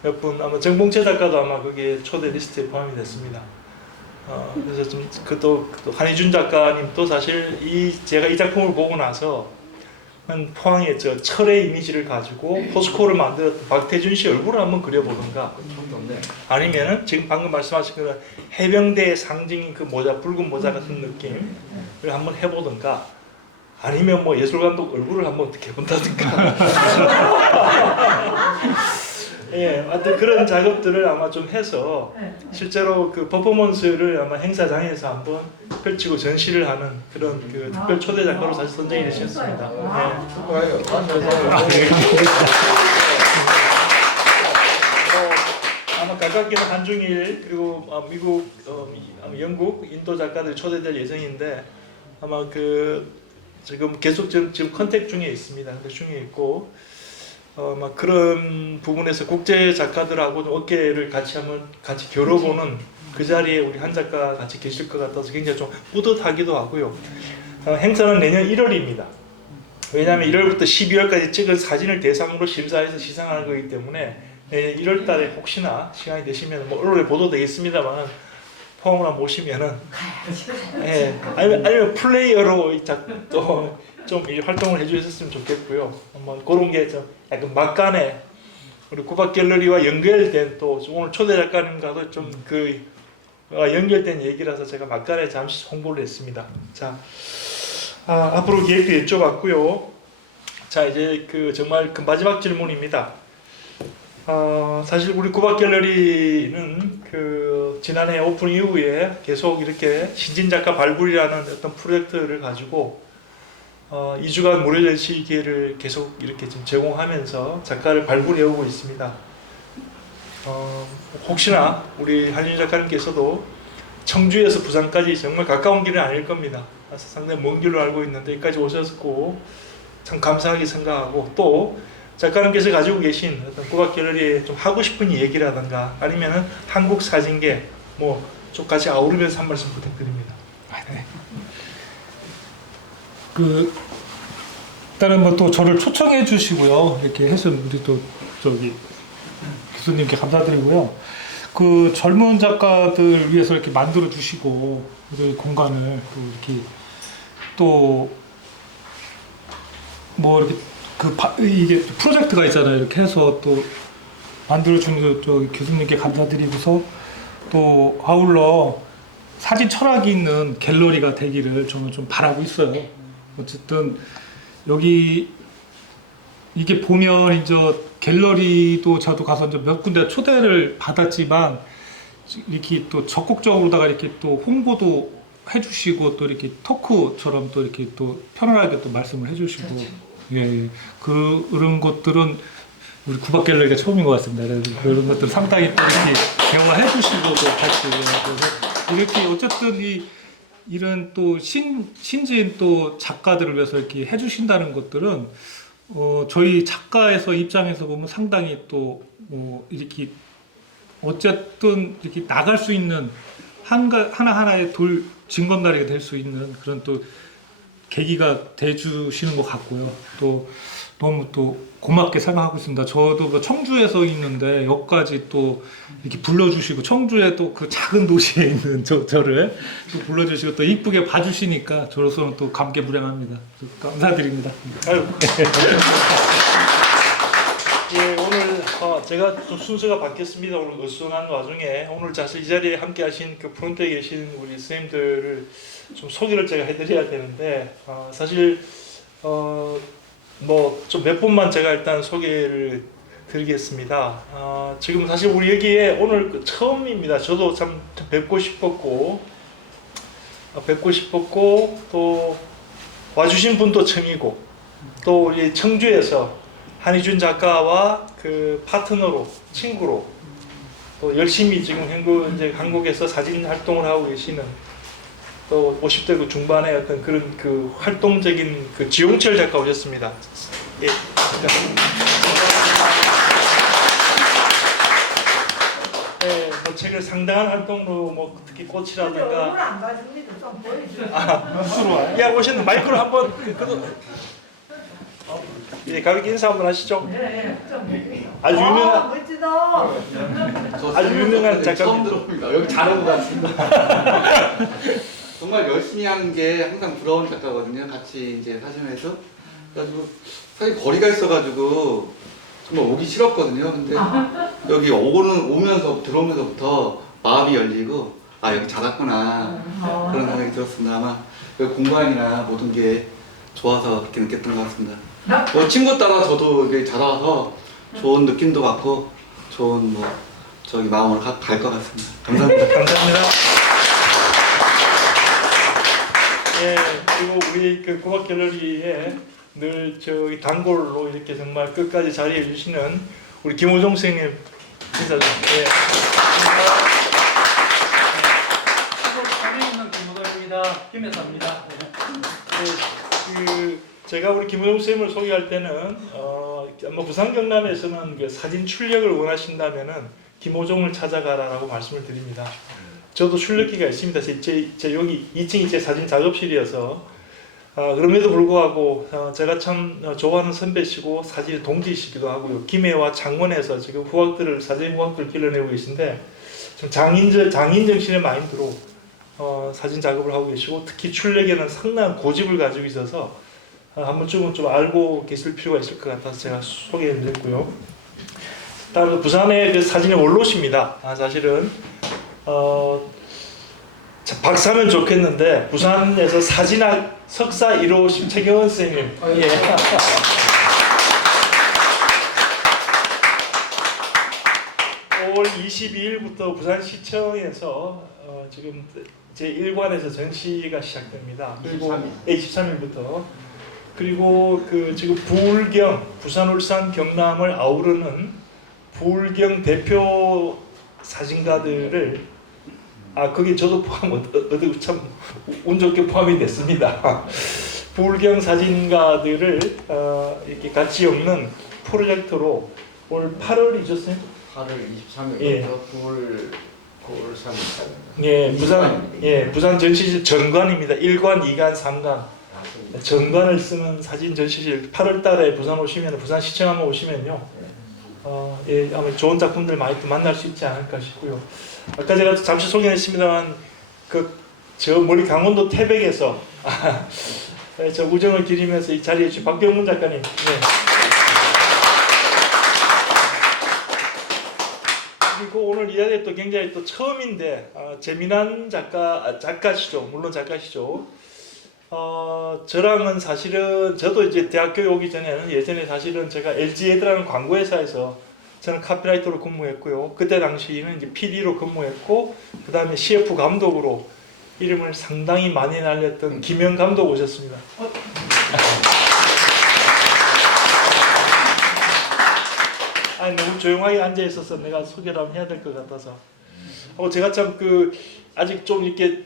몇 분, 아마 정봉채 작가도 아마 거기에 초대 리스트에 포함이 됐습니다. 그래서 좀 또 한희준 작가님도 사실 제가 이 작품을 보고 나서 포항의 저 철의 이미지를 가지고 포스코를 만들었던 박태준 씨 얼굴을 한번 그려보든가 아니면은 지금 방금 말씀하신 그런 해병대의 상징인 그 모자, 붉은 모자 같은 느낌을 한번 해보든가 아니면 뭐 예술감독 얼굴을 한번 어떻게 해본다든가 예, 하여튼 그런 작업들을 아마 좀 해서 실제로 그 퍼포먼스를 아마 행사장에서 한번 펼치고 전시를 하는 그런 그 특별 초대 작가로 사실 선정이 되셨습니다. 축하해요. 아마 가깝게는 한중일 그리고 미국, 영국, 인도 작가들 초대될 예정인데 아마 그 지금 계속 지금 컨택 중에 있습니다. 컨택 중에 있고. 막 그런 부분에서 국제 작가들하고 어깨를 같이 겨뤄보는 그 자리에 우리 한 작가 같이 계실 것 같아서 굉장히 좀 뿌듯하기도 하고요. 행사는 내년 1월입니다. 왜냐하면 1월부터 12월까지 찍은 사진을 대상으로 심사해서 시상하는 거기 때문에 네, 1월 달에 혹시나 시간이 되시면 뭐 언론에 보도되겠습니다만 포함을 한번 모시면은 예, 아니면 플레이어로 또좀 활동을 해주셨으면 좋겠고요. 뭐 그런 게 좀 약간 막간에 우리 구박 갤러리와 연결된 또 오늘 초대 작가님과도 좀 그 연결된 얘기라서 제가 막간에 잠시 홍보를 했습니다. 자, 앞으로 계획도 여쭤봤고요. 자, 이제 그 정말 그 마지막 질문입니다. 사실 우리 구박 갤러리는 그 지난해 오픈 이후에 계속 이렇게 신진 작가 발굴이라는 어떤 프로젝트를 가지고 2주간 무료 전시 기회를 계속 이렇게 지금 제공하면서 작가를 발굴해 오고 있습니다. 혹시나 우리 한윤 작가님께서도 청주에서 부산까지 정말 가까운 길은 아닐 겁니다. 상당히 먼 길로 알고 있는데 여기까지 오셨고 참 감사하게 생각하고, 또 작가님께서 가지고 계신 어떤 구박 갤러리에 좀 하고 싶은 얘기라든가 아니면은 한국 사진계 뭐 좀 같이 아우르면서 한 말씀 부탁드립니다. 네. 그 일단은 뭐 또 저를 초청해 주시고요. 이렇게 해서 우리 또 저기 교수님께 감사드리고요. 그 젊은 작가들 위해서 이렇게 만들어 주시고 그 공간을 또 이렇게 또 뭐 이렇게 이게 프로젝트가 있잖아요. 이렇게 해서 또 만들어 주는 저 교수님께 감사드리고서 또 아울러 사진 철학이 있는 갤러리가 되기를 저는 좀 바라고 있어요. 어쨌든 여기 이게 보면 이제 갤러리도 저도 가서 이제 몇 군데 초대를 받았지만 이렇게 또 적극적으로다가 이렇게 또 홍보도 해주시고 또 이렇게 토크처럼 또 이렇게 또 편안하게 또 말씀을 해주시고 그렇죠. 예, 그런 것들은 우리 구박 갤러리가 처음인 것 같습니다. 그런 것들 상당히 또 이렇게 대화해 주시고 또 같이 그래서 이렇게 어쨌든 이런 또 신지인 또 작가들을 위해서 이렇게 해주신다는 것들은 저희 작가에서 입장에서 보면 상당히 또 이렇게 어쨌든 이렇게 나갈 수 있는 하나하나의 징검다리가 될 수 있는 그런 또 계기가 돼주시는 것 같고요. 또 너무 또 고맙게 생각하고 있습니다. 저도 뭐 청주에서 있는데 여기까지 또 이렇게 불러주시고 청주에 또 그 작은 도시에 있는 저를 또 불러주시고 또 이쁘게 봐주시니까 저로서는 또 감개무량합니다. 감사드립니다. 아유. 예, 오늘 제가 좀 순서가 바뀌었습니다. 오늘 어수선한 와중에 오늘 사실 이 자리에 함께 하신 그 프론트에 계신 우리 선생님들을 좀 소개를 제가 해드려야 되는데 사실 뭐 좀 몇 분만 제가 일단 소개를 드리겠습니다. 지금 사실 우리 여기에 오늘 처음입니다. 저도 참 뵙고 싶었고 또 와주신 분도 처음이고 또 우리 청주에서 한희준 작가와 그 파트너로 친구로 또 열심히 지금 이제 한국에서 사진 활동을 하고 계시는 또 50대 그 중반의 어떤 그런 그 활동적인 그 지용철 작가 오셨습니다. 예. 네, 뭐 책을 상당한 활동으로 뭐 특히 근데 꽃이라든가 얼굴 안 봐줍니다. 좀 보여주세요. 무수로 와요? 야 오시는 마이크로 한번 예, 가볍게 인사 한번 하시죠. 네, 좀. 아주 유명한 멋지다. 아주 유명한 작가. 처음 들어봅니다. 여기 잘 온 것 같습니다. 정말 열심히 하는 게 항상 부러운 작가거든요. 같이 이제 사진에서. 그래가지고 사실 거리가 있어가지고 정말 오기 싫었거든요. 근데 여기 들어오면서부터 마음이 열리고 여기 잘 왔구나 그런 생각이 들었습니다. 아마 여기 공간이나 모든 게 좋아서 그렇게 느꼈던 것 같습니다. 뭐 친구 따라 저도 여기 잘 와서 좋은 느낌도 받고 좋은 저기 마음으로 갈 것 같습니다. 감사합니다. 감사합니다. 예, 그리고 우리 그 구박 갤러리에 늘 저기 단골로 이렇게 정말 끝까지 자리해 주시는 우리 김호종 선생님 인사 좀. 예. 김호동입니다. 김혜사입니다. 제가 우리 김호종 선생님을 소개할 때는 아마 부산 경남에서는 그 사진 출력을 원하신다면은 김호종을 찾아가라라고 말씀을 드립니다. 저도 출력기가 있습니다. 제 여기 2층이 제 사진 작업실이어서 그럼에도 불구하고 제가 참 좋아하는 선배시고 사진의 동지이시기도 하고요. 김해와 창원에서 지금 사진 후학들을 길러내고 계신데 좀 장인 정신의 마인드로 사진 작업을 하고 계시고 특히 출력에는 상당한 고집을 가지고 있어서 한 번쯤은 좀 알고 계실 필요가 있을 것 같아서 제가 소개해드렸고요. 다음은 부산의 그 사진의 원로십니다. 사실은 박사면 좋겠는데 부산에서 사진학 석사 1호 최경원 선생님. 예. 5월 22일부터 부산시청에서 지금 제1관에서 전시가 시작됩니다. 그리고 23일부터 그리고 그 지금 부산, 울산, 경남을 아우르는 부울경 대표 사진가들을 거기 저도 어디 참 운 좋게 포함이 됐습니다. 부울경 사진가들을 이렇게 같이 엮는 프로젝트로 올 8월이죠, 쌤? 8월 23일부터 예. 9월 3일까지. 예, 부산 전시실 전관입니다. 1관, 2관, 3관. 전관을 쓰는 사진 전시실 8월달에 부산 오시면 부산시청 한번 오시면요. 예, 아마 좋은 작품들 많이 또 만날 수 있지 않을까 싶고요. 아까 제가 잠시 소개했습니다만 저 멀리 강원도 태백에서 저 우정을 기리면서 이 자리에 주신 박경문 작가님. 네. 그리고 오늘 이 자리에 또 굉장히 또 처음인데 재미난 작가시죠. 물론 작가시죠. 저랑은 사실은 저도 이제 대학교에 오기 전에는 예전에 사실은 제가 LG에드라는 광고회사에서 저는 카피라이터로 근무했고요. 그때 당시에는 이제 PD로 근무했고 그 다음에 CF 감독으로 이름을 상당히 많이 날렸던 김영 감독 오셨습니다. 너무 조용하게 앉아 있어서 내가 소개를 한번 해야 될 것 같아서. 제가 참 아직 좀 이렇게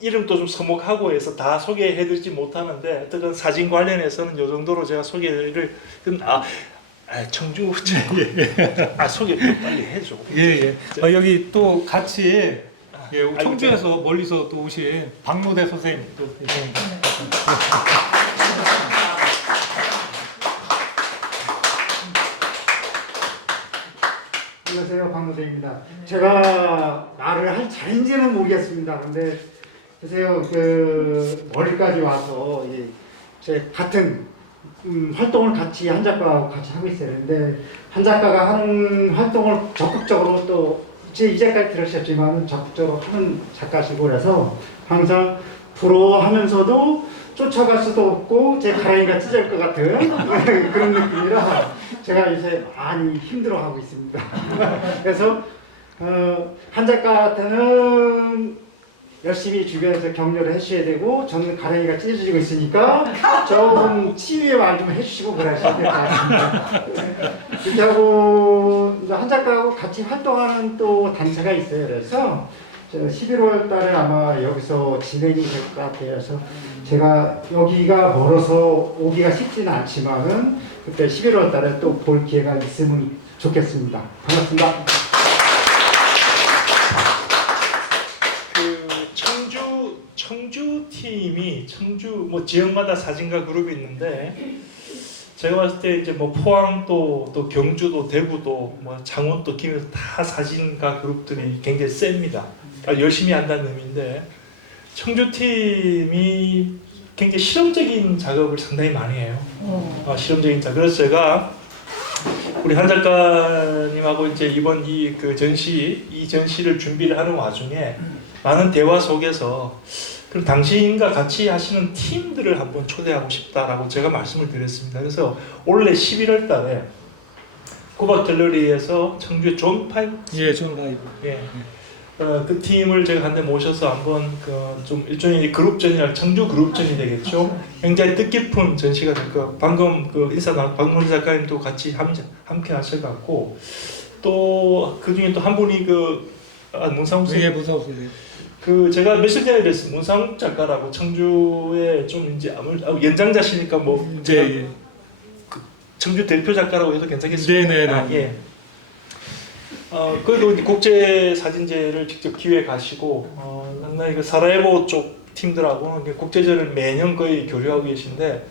이름도 좀 서먹하고 해서 다 소개해드리지 못하는데 어쨌든 사진 관련해서는 이 정도로 제가 소개를 청주 소개 좀 빨리 해줘. 예. 여기 또 같이 청주에서 멀리서 또 오신 박노대 선생님 또 계십니다. 안녕하세요, 박노대입니다. 제가 말을 할 자인지는 모르겠습니다. 근데 글쎄요, 머리까지 와서 제 같은 활동을 같이 한 작가하고 같이 하고 있어요. 근데 한 작가가 하는 활동을 적극적으로 또 이제까지 들으셨지만 적극적으로 하는 작가시고 그래서 항상 부러워하면서도 쫓아갈 수도 없고 제 가랑이가 찢을 것 같은 그런 느낌이라 제가 요새 많이 힘들어하고 있습니다. 그래서 한 작가한테는 열심히 주변에서 격려를 해주셔야 되고 저는 가랑이가 찢어지고 있으니까 좀 치유의 말 좀 해주시고 그러셔야 될 것 같습니다. 그렇게 하고 한 작가하고 같이 활동하는 또 단체가 있어요. 그래서 11월 달에 아마 여기서 진행이 될 것 같아요. 그래서 제가 여기가 멀어서 오기가 쉽지는 않지만은 그때 11월 달에 또 볼 기회가 있으면 좋겠습니다. 반갑습니다. 청주 팀이 지역마다 사진가 그룹이 있는데 제가 봤을 때 이제 포항도 또 경주도 대구도 창원도 김해도 다 사진가 그룹들이 굉장히 셉니다. 열심히 한다는 의미인데 청주 팀이 굉장히 실험적인 작업을 상당히 많이 해요. 실험적인 작업. 그래서 제가 우리 한 작가님하고 이제 이번 이 전시를 준비를 하는 와중에 많은 대화 속에서 그럼 당신과 같이 하시는 팀들을 한번 초대하고 싶다라고 제가 말씀을 드렸습니다. 그래서 올해 11월 달에 구박 갤러리에서 청주의 존 파이브 그 팀을 제가 한데 모셔서 한번 좀 일종의 그룹전이나 청주 그룹전이 되겠죠. 굉장히 뜻깊은 전시가 될 거예요. 방금 박문희 작가님도 같이 함께 하셔갖고 또 그 중에 또 한 분이 문상욱 선생님. 제가 며칠 전에 뵀어요. 문상욱 작가라고 청주에 좀 이제 연장자시니까 청주 대표 작가라고 해도 괜찮겠습니까? 네네. 그래도 국제 사진제를 직접 기획하시고 상당히 사라예보 쪽 팀들하고는 국제전을 매년 거의 교류하고 계신데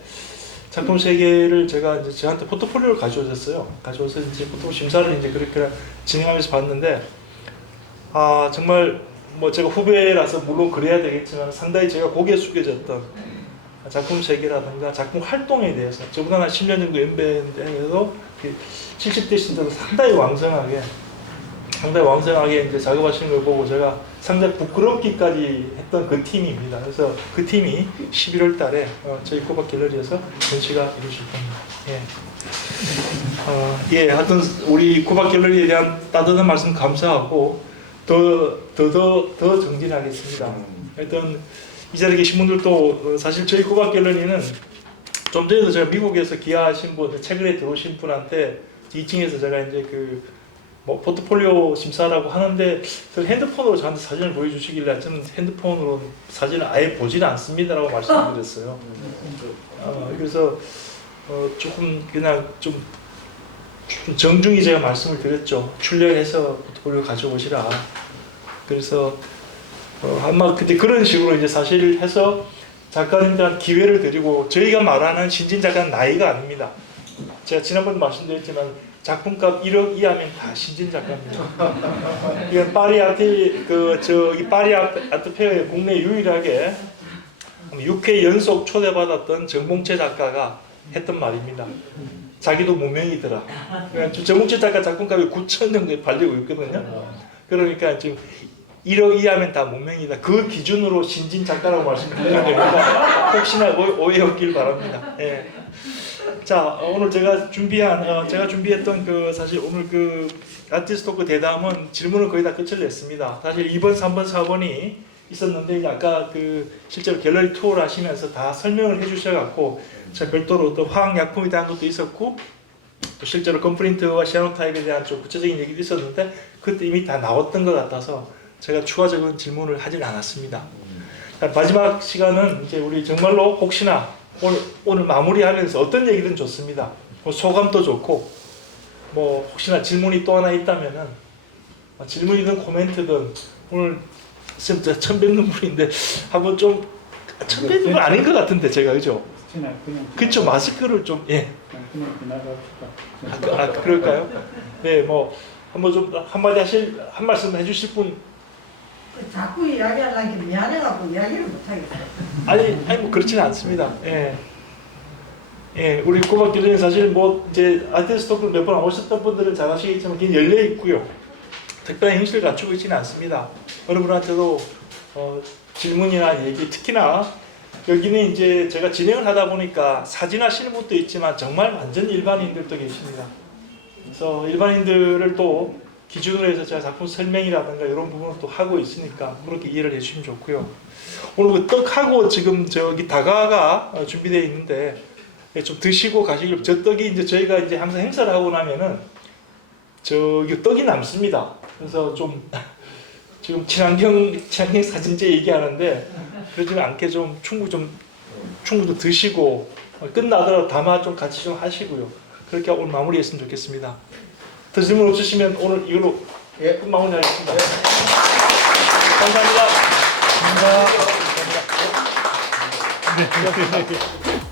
작품 3개를 제가 이제 저한테 포트폴리오를 가져오셨어요. 가져와서 이제 보통 심사를 이제 그렇게 진행하면서 봤는데 정말 뭐 제가 후배라서 물론 그래야 되겠지만 상당히 제가 고개 숙여졌던 작품 세계라든가 작품 활동에 대해서 저보다 한 10년 정도 연배인데도 70대신데도 상당히 왕성하게 이제 작업하시는 걸 보고 제가 상당히 부끄럽기까지 했던 그 팀입니다. 그래서 그 팀이 11월 달에 저희 꼬박 갤러리에서 전시가 이루어질 겁니다. 하여튼 우리 꼬박 갤러리에 대한 따뜻한 말씀 감사하고 더 정진하겠습니다. 하여튼 이 자리에 계신 분들도 사실 저희 꼬박 갤러리는 좀 전에도 제가 미국에서 기아하신 분, 최근에 들어오신 분한테 2층에서 제가 이제 뭐 포트폴리오 심사라고 하는데 핸드폰으로 저한테 사진을 보여주시길래 저는 핸드폰으로 사진을 아예 보지는 않습니다라고 말씀드렸어요. 그래서 조금 그냥 좀 정중히 제가 말씀을 드렸죠. 출력해서 포트폴리오 가져오시라. 그래서 아마 그때 그런 식으로 이제 사실 해서 작가님들한테 기회를 드리고 저희가 말하는 신진 작가는 나이가 아닙니다. 제가 지난번 말씀드렸지만 작품값 1억 이하면 다 신진 작가입니다. 이건 파리 아트 페어에 국내 유일하게 6회 연속 초대받았던 정봉채 작가가 했던 말입니다. 자기도 무명이더라. 그러니까 정봉채 작가 작품값이 9천 정도에 팔리고 있거든요. 그러니까 지금 1억 이하면 다 무명이다. 그 기준으로 신진 작가라고 말씀드리는 겁니다. 혹시나 오해 없길 바랍니다. 예. 자, 오늘 제가 준비했던 사실 오늘 아티스트 토크 대담은 질문을 거의 다 끝을 냈습니다. 사실 2번, 3번, 4번이 있었는데 아까 실제로 갤러리 투어를 하시면서 다 설명을 해주셔갖고 제가 별도로 또 화학약품에 대한 것도 있었고 또 실제로 컴프린트와 시아노타입에 대한 좀 구체적인 얘기도 있었는데 그때 이미 다 나왔던 것 같아서 제가 추가적인 질문을 하진 않았습니다. 자, 마지막 시간은 이제 우리 정말로 혹시나 오늘 마무리하면서 어떤 얘기든 좋습니다. 뭐 소감도 좋고 뭐 혹시나 질문이 또 하나 있다면은 질문이든 코멘트든 오늘 진짜 처음 뵙는 분인데 한번 좀 처음 뵙는 건 아닌 것 같은데 제가 그죠? 그쵸 마스크를 좀 그럴까요? 네, 뭐 한번 좀 한마디 한 말씀 해주실 분. 자꾸 이야기하려니 미안해갖고 이야기를 못하겠어요. 아니 뭐 그렇지는 않습니다. 우리 꼬박 교수님 사실 뭐 이제 아티스트 토크를 몇 번 오셨던 분들은 잘 아시겠지만 그냥 열려 있고요. 특별한 형식을 갖추고 있지는 않습니다. 어느 분한테도 질문이나 얘기 특히나 여기는 이제 제가 진행을 하다 보니까 사진하시는 분도 있지만 정말 완전 일반인들도 계십니다. 그래서 일반인들을 또 기준으로 해서 제가 작품 설명이라든가 이런 부분을 또 하고 있으니까 그렇게 이해를 해주시면 좋고요. 오늘 떡하고 지금 저기 다가가 준비되어 있는데 좀 드시고 가시길. 저 떡이 이제 저희가 이제 항상 행사를 하고 나면은 저기 떡이 남습니다. 그래서 좀 지금 친환경 사진제 얘기하는데 그러지 않게 좀 충분히 좀 드시고 끝나더라도 담아 좀 같이 좀 하시고요. 그렇게 오늘 마무리했으면 좋겠습니다. 더 질문 없으시면 오늘 이걸로 마무리하겠습니다. 감사합니다. 감사합니다.